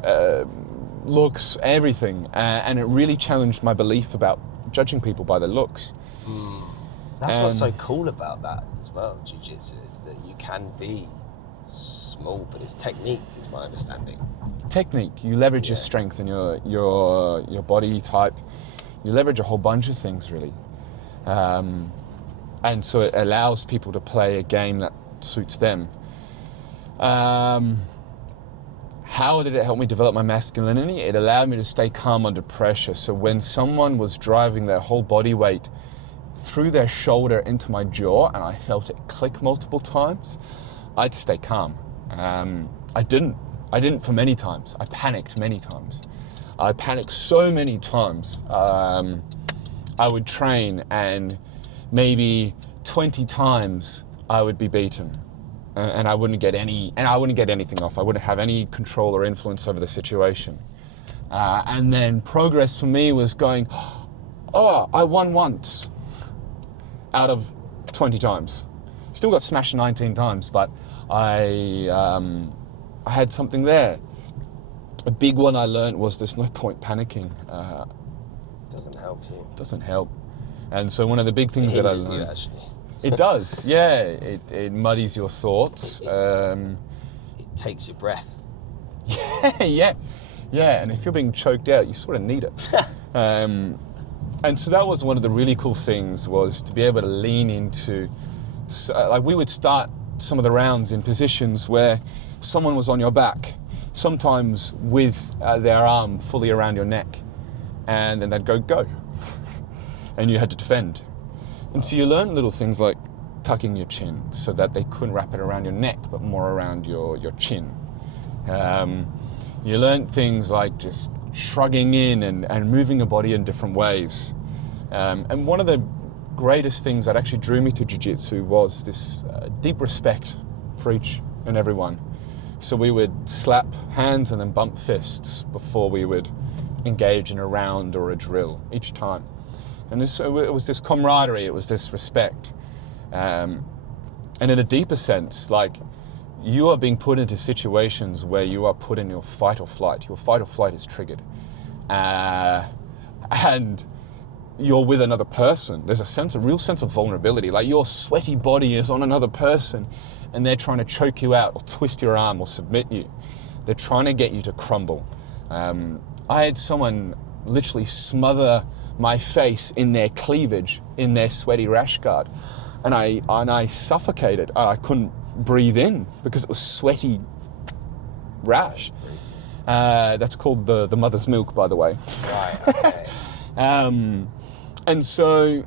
looks, everything. And it really challenged my belief about judging people by their looks. That's what's so cool about that as well, jiu-jitsu, is that you can be small, but it's technique, is my understanding. Technique. You leverage your strength and your body type. You leverage a whole bunch of things, really. And so it allows people to play a game that suits them. How did it help me develop my masculinity? It allowed me to stay calm under pressure. So when someone was driving their whole body weight through their shoulder into my jaw and I felt it click multiple times, I had to stay calm. I didn't for many times. I panicked many times. I panicked so many times. I would train and maybe 20 times I would be beaten. And I wouldn't get anything off. I wouldn't have any control or influence over the situation. And then progress for me was going, oh, I won once out of 20 times. Still got smashed 19 times, but I had something there. A big one I learned was there's no point panicking. Doesn't help you. Doesn't help. And so one of the big things that I learned... you, actually. It does, yeah. It muddies your thoughts. It takes your breath. Yeah. And if you're being choked out, you sort of need it. And so that was one of the really cool things, was to be able to lean into, like we would start some of the rounds in positions where someone was on your back, sometimes with their arm fully around your neck, and then they'd go, and you had to defend. And so you learn little things like tucking your chin so that they couldn't wrap it around your neck, but more around your chin. You learn things like just shrugging in and moving your body in different ways. And one of the greatest things that actually drew me to jiu-jitsu was this deep respect for each and everyone. So we would slap hands and then bump fists before we would engage in a round or a drill each time. And it was this camaraderie, it was this respect. And in a deeper sense, like, you are being put into situations where you are put in your fight or flight. Your fight or flight is triggered. And you're with another person. There's a real sense of vulnerability. Like, your sweaty body is on another person and they're trying to choke you out or twist your arm or submit you. They're trying to get you to crumble. I had someone literally smother my face in their cleavage, in their sweaty rash guard. And I suffocated. I couldn't breathe in because it was sweaty rash. That's called the mother's milk, by the way. Right, okay. And so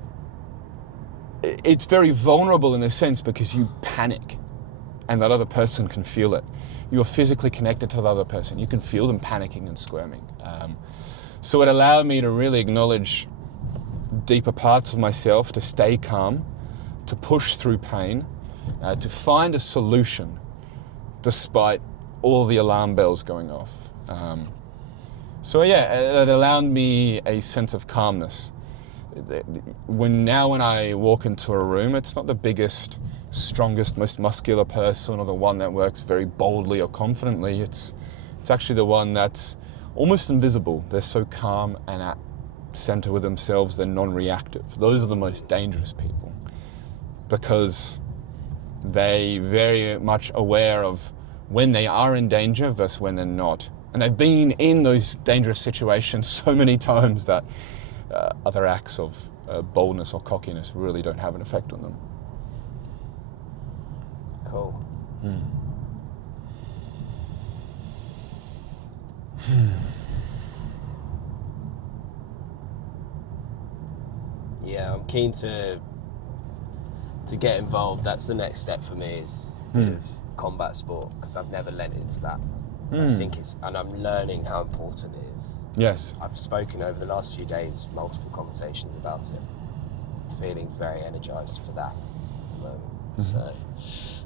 it's very vulnerable in a sense because you panic and that other person can feel it. You are physically connected to the other person. You can feel them panicking and squirming. So it allowed me to really acknowledge deeper parts of myself, to stay calm, to push through pain, to find a solution despite all the alarm bells going off. So yeah, it allowed me a sense of calmness. When I walk into a room, it's not the biggest, strongest, most muscular person or the one that works very boldly or confidently. It's actually the one that's almost invisible. They're so calm and at center with themselves, they're non-reactive. Those are the most dangerous people because they very much aware of when they are in danger versus when they're not. And they've been in those dangerous situations so many times that other acts of boldness or cockiness really don't have an effect on them. Cool. Yeah, I'm keen to get involved. That's the next step for me, is a bit of combat sport, because I've never lent into that. I think and I'm learning how important it is. Yes. I've spoken over the last few days, multiple conversations about it. Feeling very energized for that at the moment. So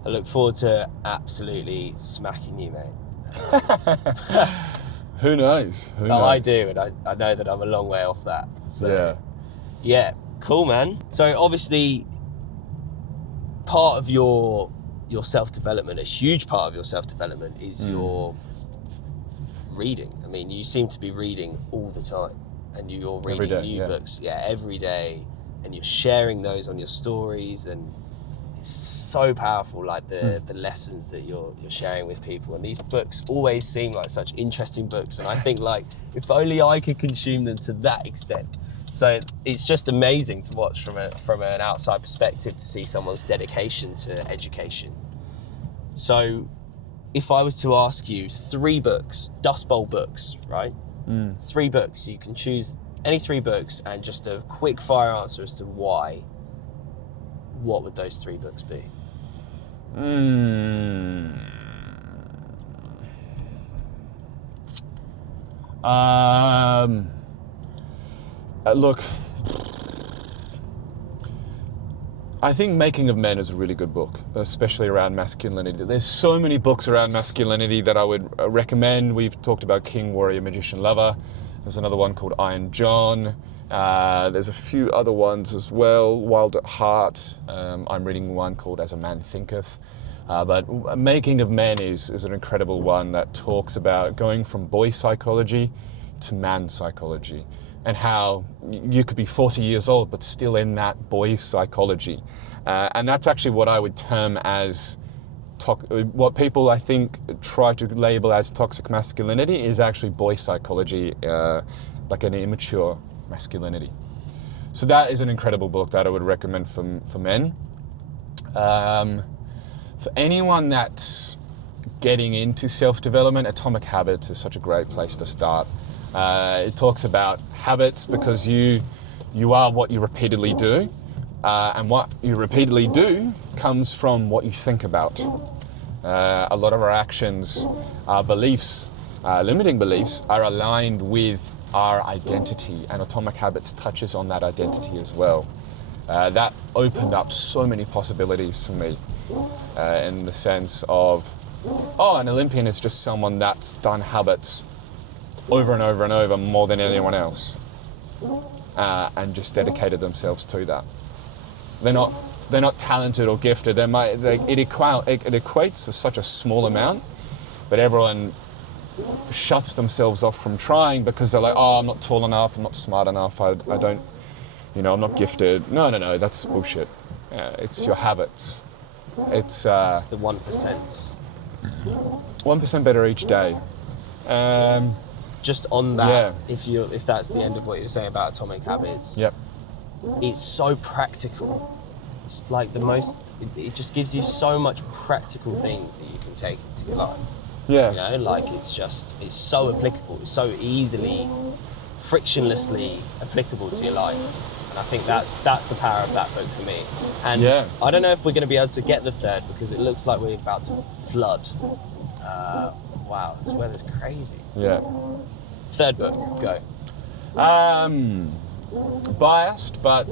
I look forward to absolutely smacking you, mate. Who knows? Who knows? I do, and I know that I'm a long way off that. So yeah, cool, man. So obviously, part of your self-development, a huge part of your self-development, is your reading. I mean, you seem to be reading all the time, and you're reading new books, every day, and you're sharing those on your stories, and it's so powerful, like the lessons that you're sharing with people. And these books always seem like such interesting books, and I think, like, if only I could consume them to that extent. So it's just amazing to watch from an outside perspective, to see someone's dedication to education. So if I was to ask you 3 books, Dust Bowl books, right? 3 books, you can choose any 3 books, and just a quick fire answer as to why. What would those 3 books be? Look, I think Making of Men is a really good book, especially around masculinity. There's so many books around masculinity that I would recommend. We've talked about King, Warrior, Magician, Lover. There's another one called Iron John. There's a few other ones as well. Wild at Heart. I'm reading one called As a Man Thinketh. But Making of Men is an incredible one that talks about going from boy psychology to man psychology, and how you could be 40 years old but still in that boy psychology. And that's actually what I would term as what people, I think, try to label as toxic masculinity is actually boy psychology, like an immature masculinity. So that is an incredible book that I would recommend for men. For anyone that's getting into self-development, Atomic Habits is such a great place to start. It talks about habits, because you are what you repeatedly do, and what you repeatedly do comes from what you think about. A lot of our actions, our beliefs, limiting beliefs, are aligned with our identity, and Atomic Habits touches on that identity as well. That opened up so many possibilities for me, in the sense of, an Olympian is just someone that's done habits over and over and over more than anyone else, and just dedicated themselves to that. They're not talented or gifted. It equates for such a small amount, but everyone shuts themselves off from trying because they're like, I'm not tall enough, I'm not smart enough, I don't, I'm not gifted. No, that's bullshit. It's your habits. It's the 1%. 1% better each day. Just on that, if that's the end of what you were saying about Atomic Habits, it's so practical. It's like it just gives you so much practical things that you can take into your life. It's so applicable. It's so easily, frictionlessly applicable to your life. And I think that's the power of that book for me. And I don't know if we're going to be able to get the 3rd, because it looks like we're about to flood. Wow, this weather's crazy. 3rd book, go. Biased, but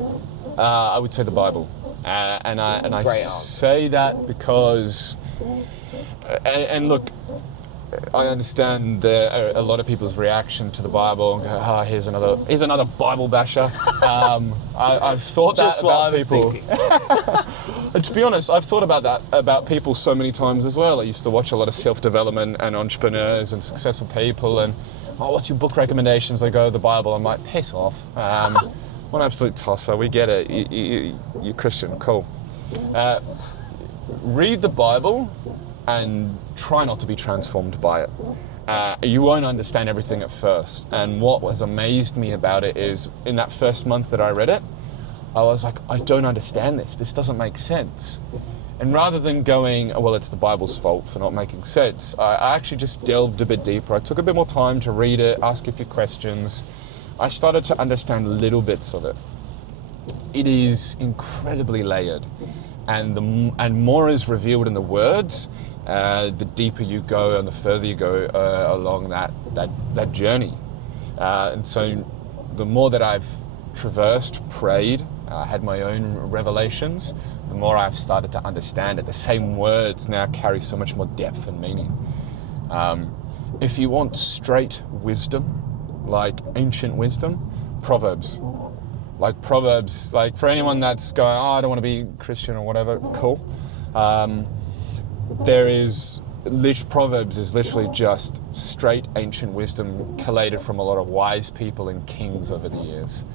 I would say the Bible. And I say that because, and look, I understand a lot of people's reaction to the Bible and go, here's another Bible basher. I've thought that about people. To be honest, I've thought about that about people so many times as well. I used to watch a lot of self-development and entrepreneurs and successful people, and what's your book recommendations? They go, the Bible. I'm like, piss off. What an absolute tosser. We get it. You're Christian. Cool. Read the Bible and try not to be transformed by it. You won't understand everything at first. And what has amazed me about it is, in that first month that I read it, I was like, I don't understand this. This doesn't make sense. And rather than going, well, it's the Bible's fault for not making sense, I actually just delved a bit deeper. I took a bit more time to read it, ask a few questions. I started to understand little bits of it. it is incredibly layered, and more is revealed in the words. The deeper you go and the further you go along that journey, and so the more that I've traversed, prayed, had my own revelations, the more I've started to understand it. The same words now carry so much more depth and meaning. If you want straight wisdom, like ancient wisdom, Proverbs. Like for anyone that's going, oh, I don't want to be Christian or whatever, cool. Proverbs is literally just straight ancient wisdom collated from a lot of wise people and kings over the years.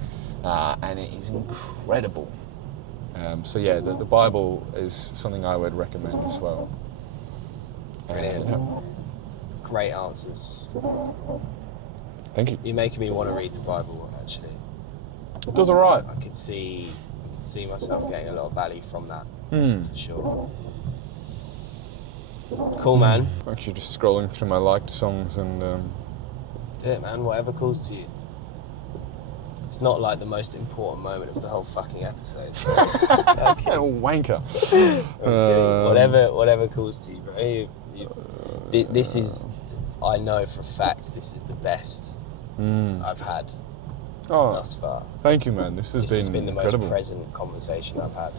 And it is incredible. So yeah, the Bible is something I would recommend as well. Brilliant. Great answers. Thank you. You're making me want to read the Bible, actually. It does all right. I could see myself getting a lot of value from that, for sure. Cool, man. Actually, just scrolling through my liked songs and. Do it, man. Whatever calls to you. It's not like the most important moment of the whole fucking episode. So. Okay. Wanker. Okay. Whatever calls to you, bro. This is, I know for a fact, this is the best I've had thus far. Thank you, man. This has been the incredible. most present conversation I've had.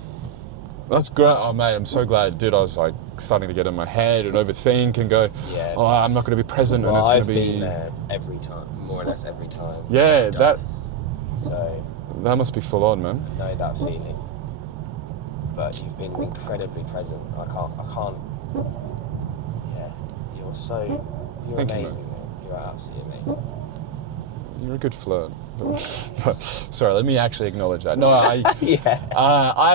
That's great. Oh, mate, I'm so glad, dude. I was like starting to get in my head and overthink and go, Yeah. oh, I'm not going to be present. Well, and it's I've going to be. been there every time, more or less every time. Yeah, I've done this. So that must be full on, man. I know that feeling. But you've been incredibly present. I can't. Yeah, you're Thank you, amazing, man. You're absolutely amazing. You're a good flirt. Sorry, let me actually acknowledge that. No, I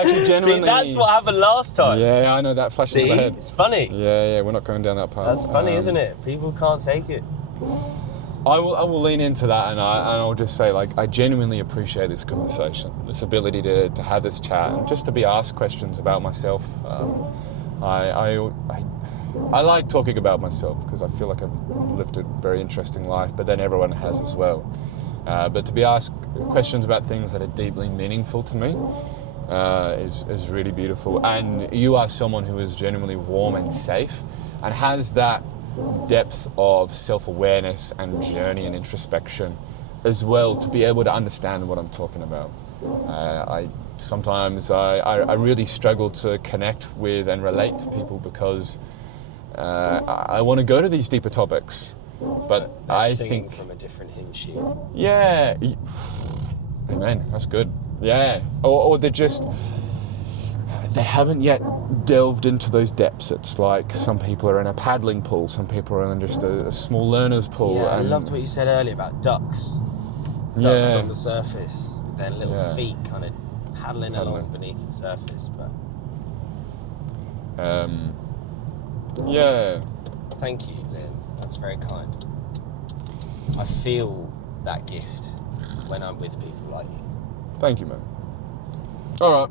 actually genuinely. See, that's what happened last time. Yeah, I know that flashed into my head. It's funny. Yeah, we're not going down that path. That's funny, isn't it? People can't take it. I will lean into that, and I'll just say, like, I genuinely appreciate this conversation, this ability to have this chat, and just to be asked questions about myself. I like talking about myself because I feel like I've lived a very interesting life, but then everyone has as well. But to be asked questions about things that are deeply meaningful to me is really beautiful. And you are someone who is genuinely warm and safe and has that depth of self-awareness and journey and introspection as well to be able to understand what I'm talking about. Sometimes I really struggle to connect with and relate to people because I want to go to these deeper topics, but I singing think from a different hymn sheet. Yeah, amen. That's good. Yeah, or they haven't yet delved into those depths. It's like some people are in a paddling pool, some people are in just a small learner's pool. Yeah, I loved what you said earlier about ducks. Ducks on the surface with their little feet kind of paddling along beneath the surface. But yeah. Thank you, Liam. That's very kind. I feel that gift when I'm with people like you. Thank you, man. All right.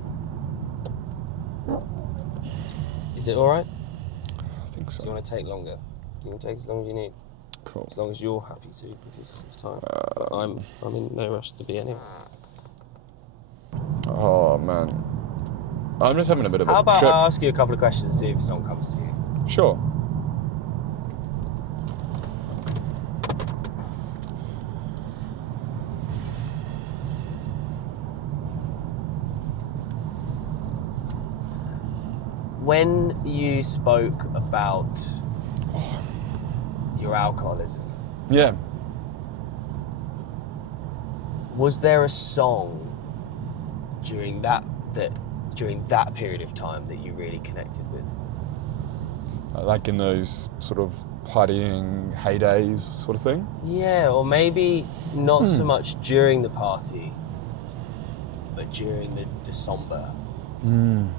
Is it all right? I think so. Do you want to take longer? You can take as long as you need. Cool. As long as you're happy to, because of time. I'm in no rush to be anyway. Oh, man. I'm just having a bit of How a about trip. I ask you a couple of questions and see if a song comes to you? Sure. When you spoke about your alcoholism, Yeah. was there a song during that period of time that you really connected with? Like in those sort of partying heydays sort of thing? Yeah, or maybe not so much during the party, but during the somber. Can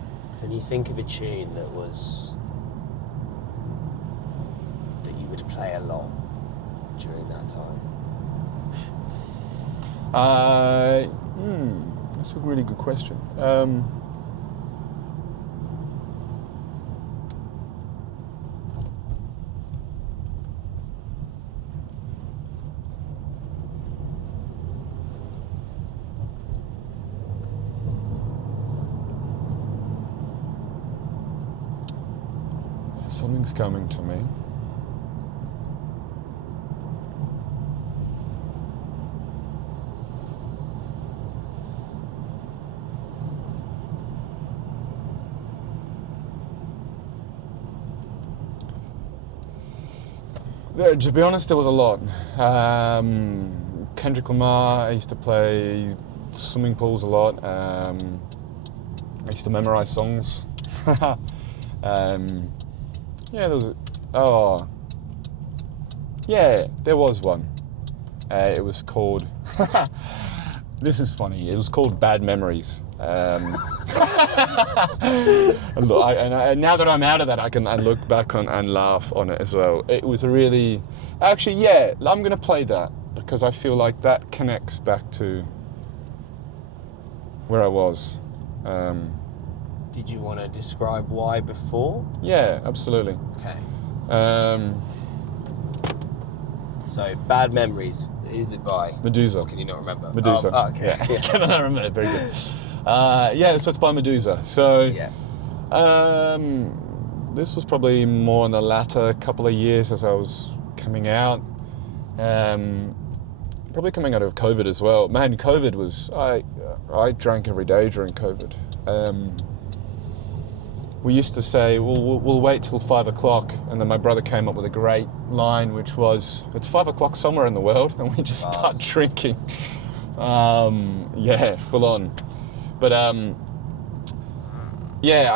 you think of a tune that you would play a lot during that time? That's a really good question. Something's coming to me. Yeah, to be honest, there was a lot. Kendrick Lamar, I used to play swimming pools a lot. I used to memorize songs. Yeah, there was. There was one. It was called. This is funny. It was called Bad Memories. And look, now that I'm out of that, I can look back on and laugh on it as well. It was a really, actually, yeah. I'm gonna play that because I feel like that connects back to where I was. Did you want to describe why before? Yeah, absolutely. Okay. So, Bad Memories. Is it by? Medusa. Or can you not remember? Medusa. Oh, okay. Yeah. Can I remember? Very good. So it's by Medusa. So, Yeah. This was probably more in the latter couple of years as I was coming out. Probably coming out of COVID as well. Man, COVID was, I drank every day during COVID. We used to say, we'll wait till 5 o'clock, and then my brother came up with a great line, which was, it's 5 o'clock somewhere in the world, and we just start drinking. Full on. But I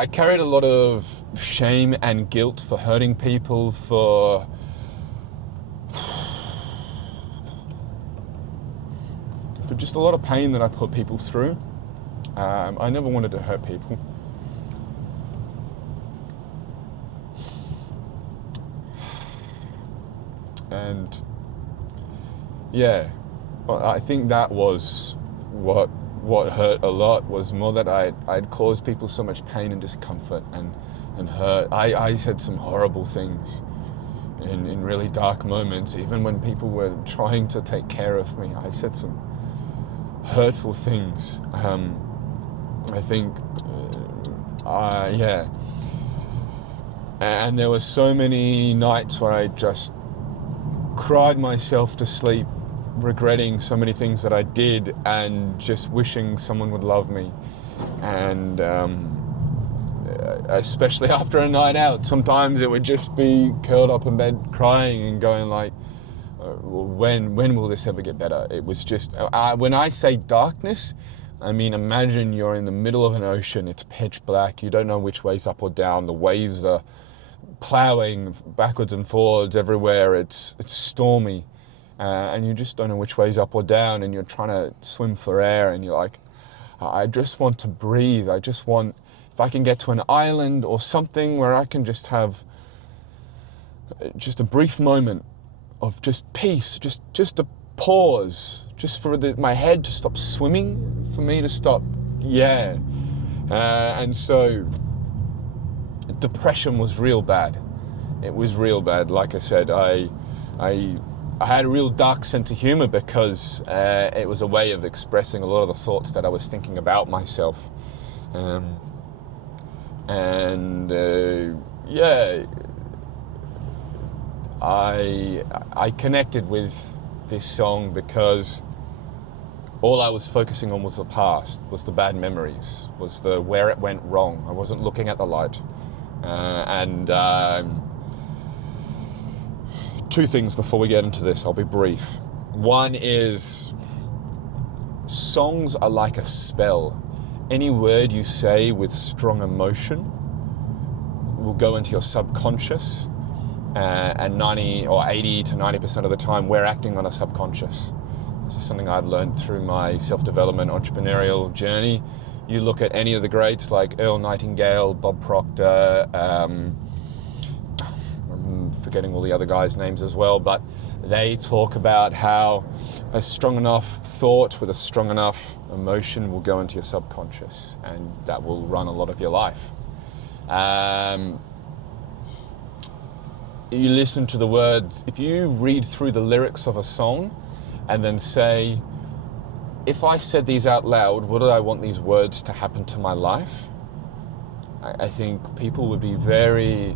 carried a lot of shame and guilt for hurting people, for just a lot of pain that I put people through. I never wanted to hurt people. And I think that was what hurt a lot, was more that I'd caused people so much pain and discomfort and hurt. I said some horrible things in really dark moments, even when people were trying to take care of me. I said some hurtful things. I think, and there were so many nights where I just cried myself to sleep, regretting so many things that I did and just wishing someone would love me. And especially after a night out, sometimes it would just be curled up in bed crying and going like, when will this ever get better? It was just, when I say darkness, I mean, imagine you're in the middle of an ocean, it's pitch black, you don't know which way's up or down, the waves are plowing backwards and forwards everywhere, it's stormy, and you just don't know which way's up or down, and you're trying to swim for air, and you're like, I just want to breathe. I just want, if I can get to an island or something where I can just have just a brief moment of just peace, just a pause, just for my head to stop swimming, for me to stop, and so depression was real bad. It was real bad. Like I said, I had a real dark sense of humor because it was a way of expressing a lot of the thoughts that I was thinking about myself. I connected with this song because all I was focusing on was the past, was the bad memories, was the where it went wrong. I wasn't looking at the light. Two things before we get into this, I'll be brief. One is, songs are like a spell. Any word you say with strong emotion will go into your subconscious, and 90 or 80 to 90% of the time we're acting on a subconscious. This is something I've learned through my self-development entrepreneurial journey. You look at any of the greats like Earl Nightingale, Bob Proctor, I'm forgetting all the other guys' names as well, but they talk about how a strong enough thought with a strong enough emotion will go into your subconscious, and that will run a lot of your life. You listen to the words, if you read through the lyrics of a song and then say, if I said these out loud, would I want these words to happen to my life? I think people would be very,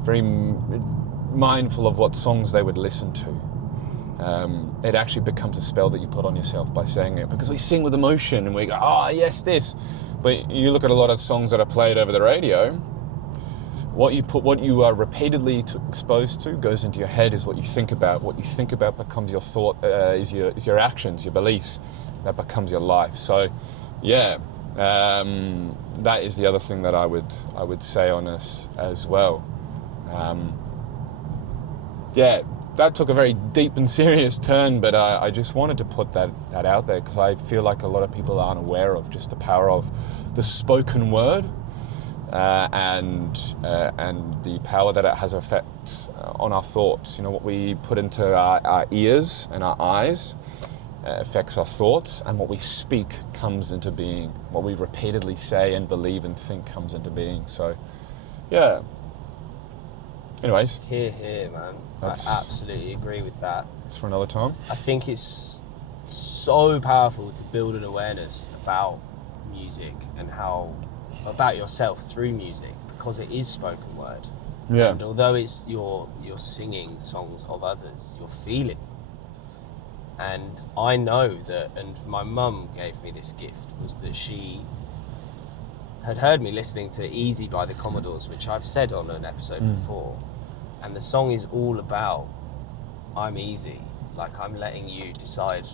very mindful of what songs they would listen to. It actually becomes a spell that you put on yourself by saying it, because we sing with emotion and we go, oh yes, this. But you look at a lot of songs that are played over the radio, what you are repeatedly exposed to goes into your head is what you think about. What you think about becomes your thought, is your actions, your beliefs. That becomes your life. So, yeah, that is the other thing that I would say on this as well. Yeah, that took a very deep and serious turn, but I just wanted to put that out there, because I feel like a lot of people aren't aware of just the power of the spoken word. And the power that it has effects on our thoughts. You know, what we put into our ears and our eyes affects our thoughts, and what we speak comes into being. What we repeatedly say and believe and think comes into being. So, yeah. Anyways. Here, man. I absolutely agree with that. It's for another time. I think it's so powerful to build an awareness about music and about yourself through music, because it is spoken word. Yeah. And although it's you're singing songs of others, you're feeling. And I know that, and my mum gave me this gift, was that she had heard me listening to Easy by the Commodores, which I've said on an episode before. And the song is all about, I'm easy. Like, I'm letting you decide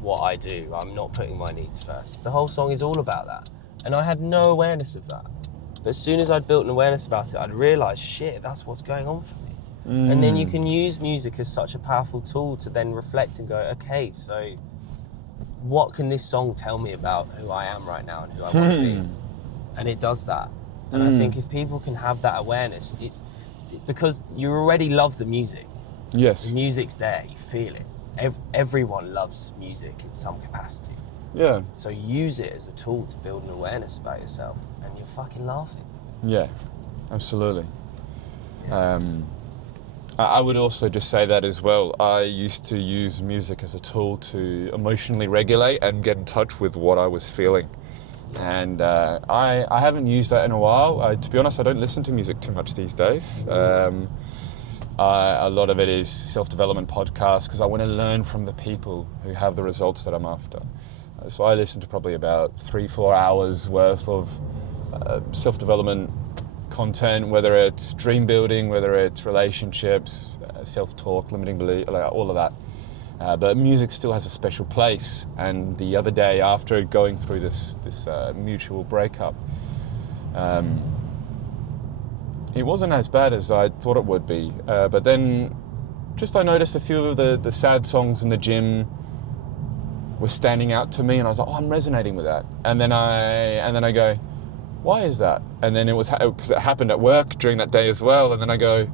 what I do. I'm not putting my needs first. The whole song is all about that. And I had no awareness of that. But as soon as I'd built an awareness about it, I'd realised, shit, that's what's going on for me. And then you can use music as such a powerful tool to then reflect and go, okay, so what can this song tell me about who I am right now and who I want to be? And it does that. And I think if people can have that awareness, it's because you already love the music. Yes. The music's there, you feel it. Everyone loves music in some capacity. Yeah. So use it as a tool to build an awareness about yourself, and you're fucking laughing. Yeah, absolutely. Yeah. I would also just say that as well. I used to use music as a tool to emotionally regulate and get in touch with what I was feeling. And I haven't used that in a while. To be honest, I don't listen to music too much these days. A lot of it is self-development podcasts, because I want to learn from the people who have the results that I'm after. So I listen to probably about 3-4 hours worth of self-development content, whether it's dream building, whether it's relationships, self-talk, limiting belief, like all of that. But music still has a special place. And the other day, after going through this mutual breakup, it wasn't as bad as I thought it would be. But then, I noticed a few of the sad songs in the gym were standing out to me, and I was like, oh, I'm resonating with that. And then I go, why is that? And then it was because it happened at work during that day as well. And then I go,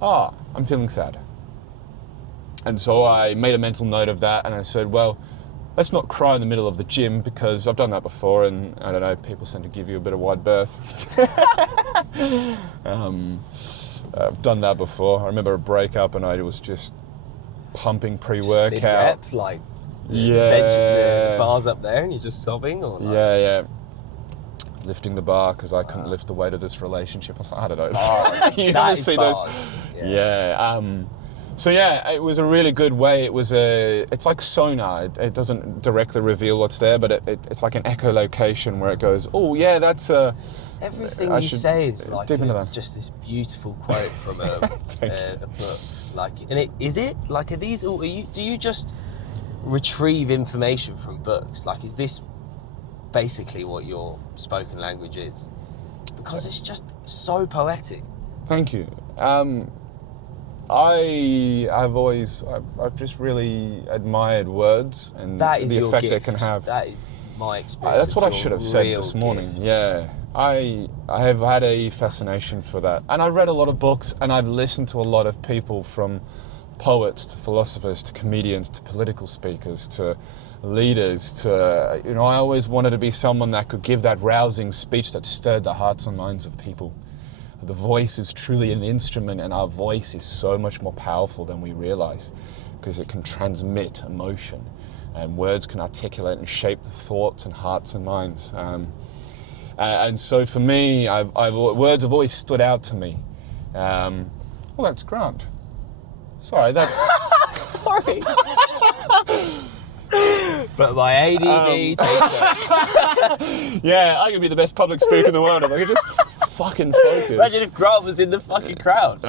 I'm feeling sad. And so I made a mental note of that, and I said, well, let's not cry in the middle of the gym, because I've done that before, and I don't know, people tend to give you a bit of wide berth. I've done that before. I remember a breakup, and I was just pumping pre-workout. Rep, like the bars up there, and you're just sobbing, or like... Yeah. Lifting the bar because I couldn't lift the weight of this relationship. I don't know. You that ever is see bars. those? Yeah. So yeah, it was a really good way. It's like sonar. It doesn't directly reveal what's there, but it's like an echolocation where it goes, oh yeah, that's a... Everything you say is like just this beautiful quote from a book. Like, and are these all? Do you just retrieve information from books? Like, is this basically what your spoken language is? Because it's just so poetic. Thank you. I've just really admired words and the effect they can have. That is my experience. That's what I should have said this morning. Gift. Yeah. I have had a fascination for that. And I've read a lot of books, and I've listened to a lot of people, from poets to philosophers to comedians to political speakers to leaders to, I always wanted to be someone that could give that rousing speech that stirred the hearts and minds of people. The voice is truly an instrument, and our voice is so much more powerful than we realize, because it can transmit emotion, and words can articulate and shape the thoughts and hearts and minds. And so for me, words have always stood out to me. Well, that's Grant. Sorry, that's... Sorry. But my ADD takes it. Yeah, I could be the best public speaker in the world if I could just fucking focus. Imagine if Grant was in the fucking crowd.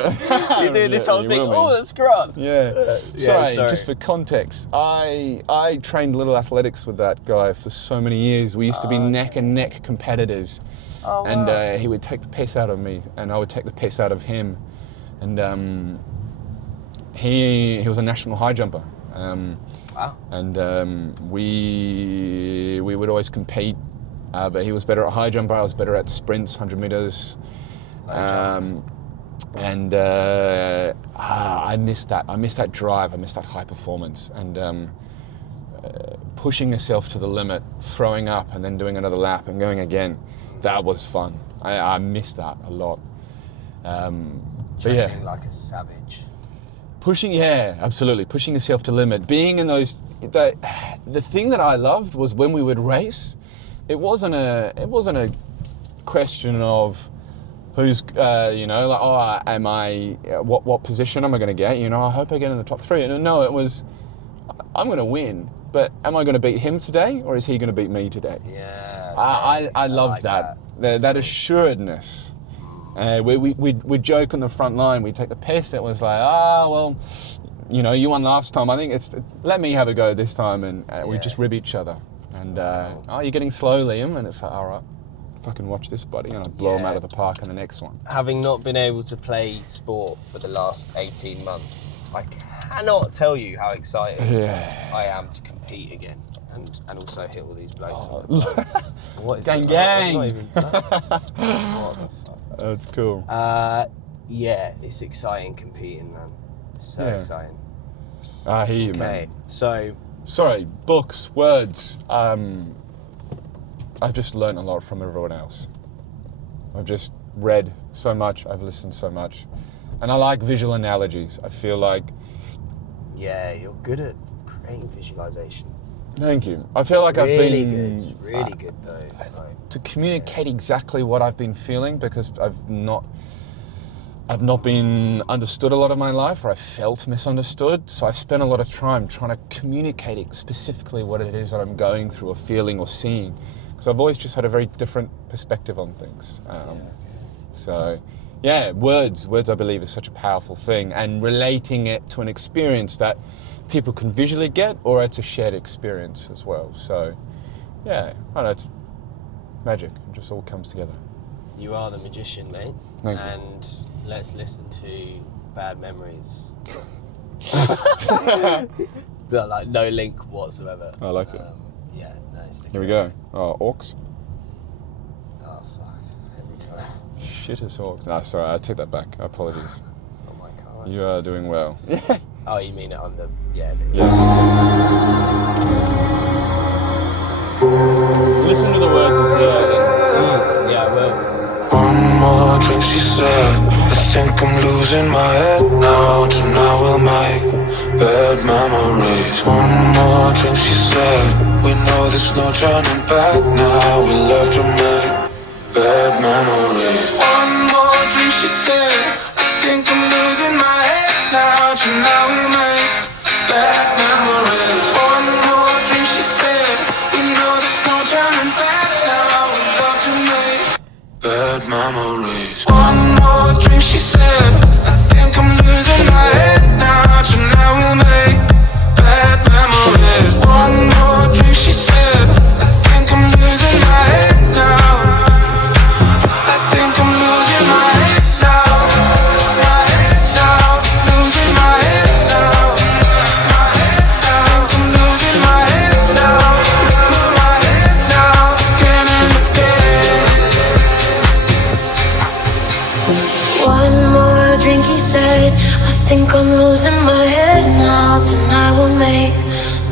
You're doing this whole thing. Oh, that's Grant. Yeah. Sorry. Just for context, I trained little athletics with that guy for so many years. We used to be neck and neck competitors. Oh, And wow. he would take the piss out of me, and I would take the piss out of him. And he was a national high jumper. Wow. And we would always compete, but he was better at high jump. I was better at sprints, 100 meters. And I missed that. I missed that drive. I missed that high performance. And pushing yourself to the limit, throwing up, and then doing another lap and going again. That was fun. I missed that a lot. But yeah. Training like a savage. Pushing, yeah, absolutely. Pushing yourself to limit. Being in those, the thing that I loved was when we would race. It wasn't a question of who's, like, oh, am I, what position am I going to get? I hope I get in the top 3. No, it was, I'm going to win, but am I going to beat him today, or is he going to beat me today? Yeah. I loved like that assuredness. We'd joke on the front line, we'd take the piss. It was like, well, you won last time. I think let me have a go this time. And we just rib each other. And, you're getting slow, Liam. And it's like, all right, fucking watch this, buddy. And I'd blow him out of the park in the next one. Having not been able to play sport for the last 18 months, I cannot tell you how excited I am to compete again. And also hit all these blokes on the blokes. What is Gang, it? gang. What the fuck? That's cool. Yeah, it's exciting competing, man. It's so exciting. I hear you, Okay, man. so... Sorry, books, words. I've just learned a lot from everyone else. I've just read so much, I've listened so much. And I like visual analogies. I feel like... Yeah, you're good at creating visualizations. Thank you. I feel like Really I've been... Really good though. to communicate exactly what I've been feeling, because I've not been understood a lot of my life, or I felt misunderstood. So I've spent a lot of time trying to communicate specifically what it is that I'm going through or feeling or seeing, because I've always just had a very different perspective on things. So yeah, words I believe is such a powerful thing, and relating it to an experience that people can visually get, or it's a shared experience as well. So yeah, I don't know, it's magic. It just all comes together. You are the magician, mate. Thank you. And let's listen to Bad Memories. But like no link whatsoever. I like it. Yeah, no, it's Here we go. Oh, orcs. Oh fuck! Every time. Shit is orcs. No, sorry, I take that back. Apologies. It's not my car. You are doing well. Oh, you mean it on the Yes. Listen to the words as well. Yeah, I will. One more drink, she said. I think I'm losing my head now. Tonight we'll make bad memories. One more drink, she said. We know there's no turning back now. We love to make bad memories. One more drink, she said. I think I'm losing my head now. Tonight we'll make bad memories. One more drink, she said. We know there's no turning back now. We love to make bad memories. One more drink, she said. I think I'm losing my head now. Tonight we'll make bad memories. One more drink, she said. I think I'm losing my head now. I think I'm losing my head now. My head now. Losing my head now. My head now. I think I'm losing my head now. My head now. Again and again. One more drink, he said. I think I'm losing my head now. Tonight we'll make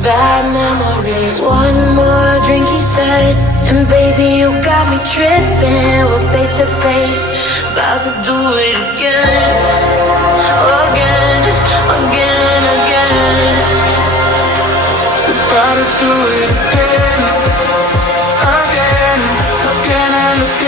bad memories. One more drink, he said. And baby, you got me tripping. We're face to face, about to do it again. Again, again, again. We're about to do it again. Again, again and again.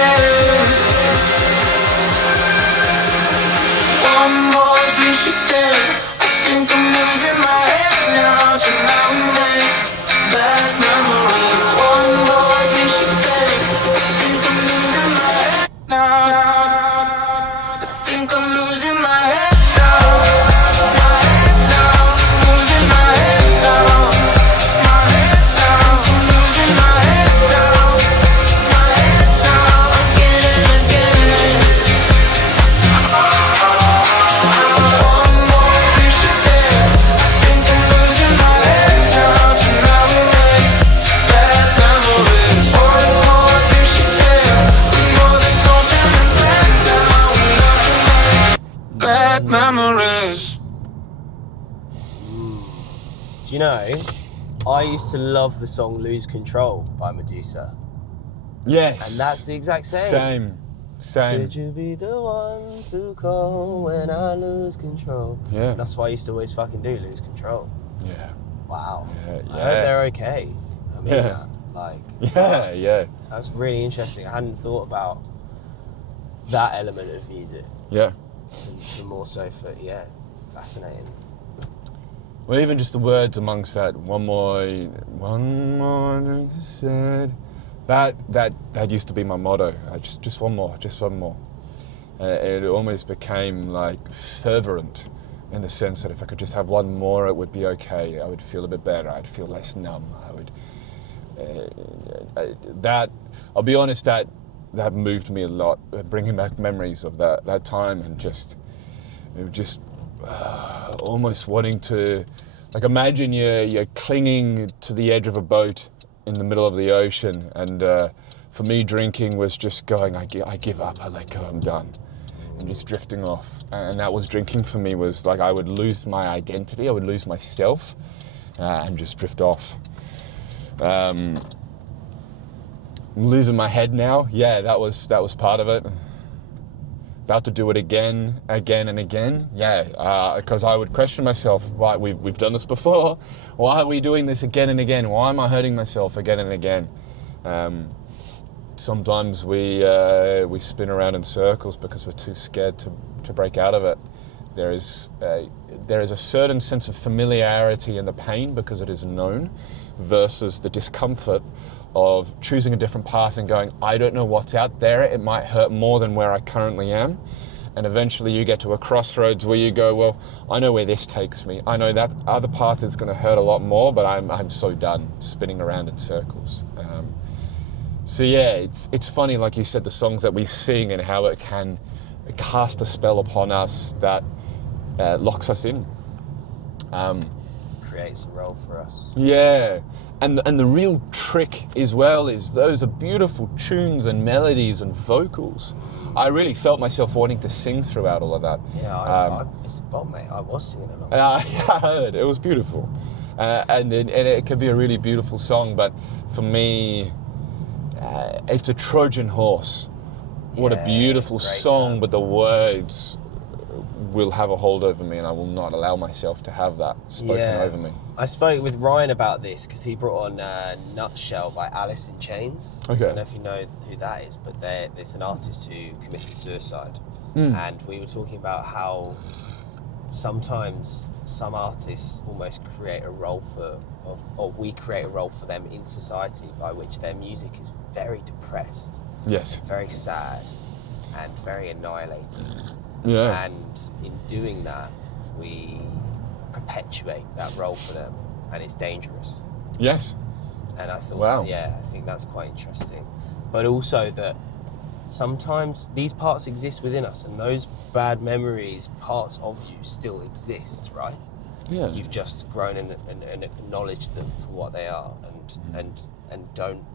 Do you know, I used to love the song Lose Control by Medusa. Yes. And that's the exact same. Same. Could you be the one to call when I lose control? Yeah. That's what I used to always fucking do, lose control. Yeah. Wow. Yeah. I hope they're okay. I mean Yeah. that. Like, Yeah. that's really interesting. I hadn't thought about that element of music. Yeah. And more so for, fascinating. Well, even just the words amongst that, one more drink is said. That used to be my motto. Just one more. It almost became like fervent in the sense that if I could just have one more, it would be okay. I would feel a bit better. I'd feel less numb. I'll be honest, that moved me a lot, bringing back memories of that time, and just almost wanting to, like, imagine you're clinging to the edge of a boat in the middle of the ocean, and for me, drinking was just going, I give up, I let go, I'm done, and just drifting off. And that was drinking for me, was like I would lose my identity, I would lose myself, and just drift off. I'm losing my head now. Yeah, that was part of it. About to do it again and again. Yeah, because I would question myself. Why we've done this before? Why are we doing this again and again? Why am I hurting myself again and again? Sometimes we spin around in circles because we're too scared to break out of it. There is a certain sense of familiarity in the pain because it is known, versus the discomfort of choosing a different path and going, I don't know what's out there, it might hurt more than where I currently am. And eventually you get to a crossroads where you go, well, I know where this takes me. I know that other path is going to hurt a lot more, but I'm so done spinning around in circles. So yeah, it's funny, like you said, the songs that we sing and how it can cast a spell upon us that locks us in. Creates a role for us. Yeah, and the real trick as well is those are beautiful tunes and melodies and vocals. I really felt myself wanting to sing throughout all of that. Yeah, it's a bomb, mate. I was singing along. I heard it was beautiful, and it could be a really beautiful song. But for me, it's a Trojan horse. What a beautiful song, but the words will have a hold over me, and I will not allow myself to have that spoken over me. I spoke with Ryan about this because he brought on Nutshell by Alice in Chains. Okay. I don't know if you know who that is, but it's an artist who committed suicide. And we were talking about how sometimes some artists almost create a role or we create a role for them in society by which their music is very depressed, Yes. very sad, and very annihilating. Yeah. And in doing that, we perpetuate that role for them, and it's dangerous. Yes. And I thought, Wow. I think that's quite interesting. But also that sometimes these parts exist within us, and those bad memories, parts of you still exist, right? Yeah. You've just grown and acknowledged them for what they are, and don't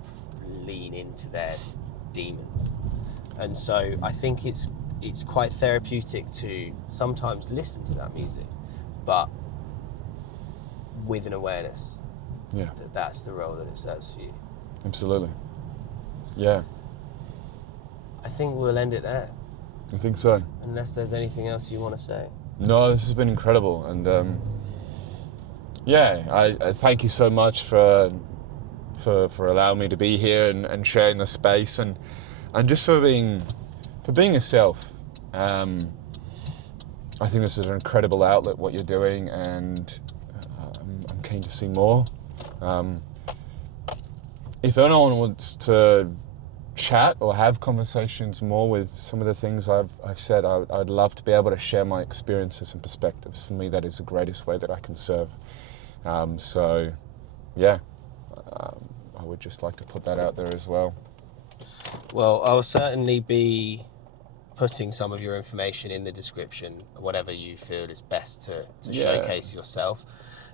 lean into their demons. And so I think it's quite therapeutic to sometimes listen to that music, but with an awareness that that's the role that it serves for you. Absolutely. Yeah. I think we'll end it there, I think so. unless there's anything else you want to say. No, this has been incredible, and I thank you so much for allowing me to be here and sharing the space and just for being yourself. I think this is an incredible outlet, what you're doing, and I'm keen to see more. If anyone wants to chat or have conversations more with some of the things I've said, I'd love to be able to share my experiences and perspectives. For me, that is the greatest way that I can serve. I would just like to put that out there as well. Well, I'll certainly be putting some of your information in the description, whatever you feel is best to showcase yourself.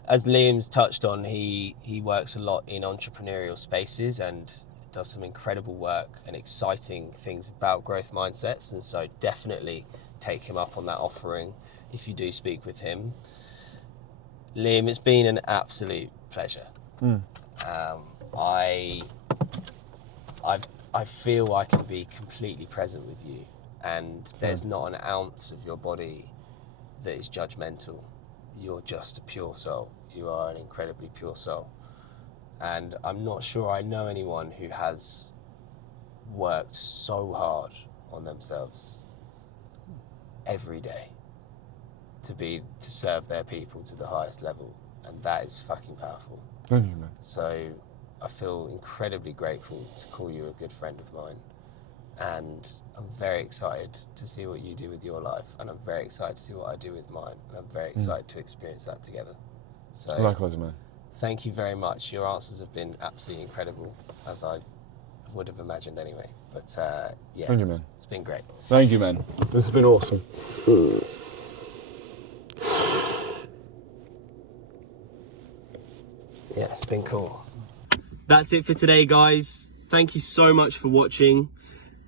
As Liam's touched on, he works a lot in entrepreneurial spaces and does some incredible work and exciting things about growth mindsets, and so definitely take him up on that offering if you do speak with him. Liam, it's been an absolute pleasure. I feel I can be completely present with you, and there's not an ounce of your body that is judgmental. You're just a pure soul. You are an incredibly pure soul. And I'm not sure I know anyone who has worked so hard on themselves every day to serve their people to the highest level, and that is fucking powerful. Thank you, man. So I feel incredibly grateful to call you a good friend of mine, and I'm very excited to see what you do with your life, and I'm very excited to see what I do with mine, and I'm very excited to experience that together. So Likewise, man. thank you very much. Your answers have been absolutely incredible, as I would have imagined anyway. But yeah, Thank you, man. it's been great. Thank you, man. This has been awesome. Yeah, it's been cool. That's it for today, guys. Thank you so much for watching.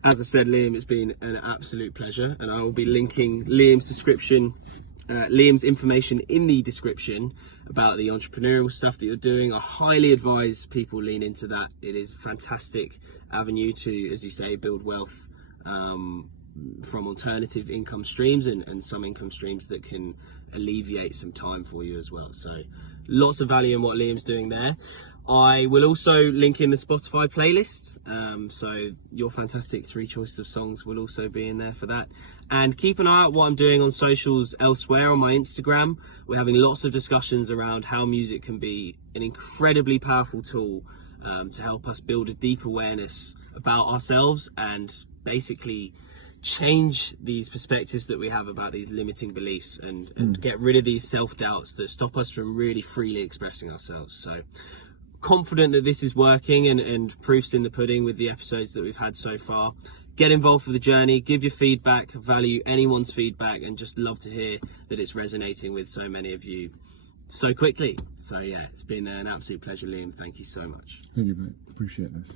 As I've said, Liam, it's been an absolute pleasure, and I will be linking Liam's information in the description about the entrepreneurial stuff that you're doing. I highly advise people lean into that. It is a fantastic avenue to, as you say, build wealth from alternative income streams and some income streams that can alleviate some time for you as well. So lots of value in what Liam's doing there. I will also link in the Spotify playlist, so your fantastic 3 choices of songs will also be in there for that. And keep an eye out what I'm doing on socials elsewhere on my Instagram. We're having lots of discussions around how music can be an incredibly powerful tool to help us build a deep awareness about ourselves and basically change these perspectives that we have about these limiting beliefs and get rid of these self-doubts that stop us from really freely expressing ourselves. So confident that this is working, and proof's in the pudding with the episodes that we've had so far. Get involved with the journey, give your feedback, value anyone's feedback, and just love to hear that it's resonating with so many of you so quickly. So yeah, it's been an absolute pleasure, Liam. Thank you so much. Thank you, mate. Appreciate this.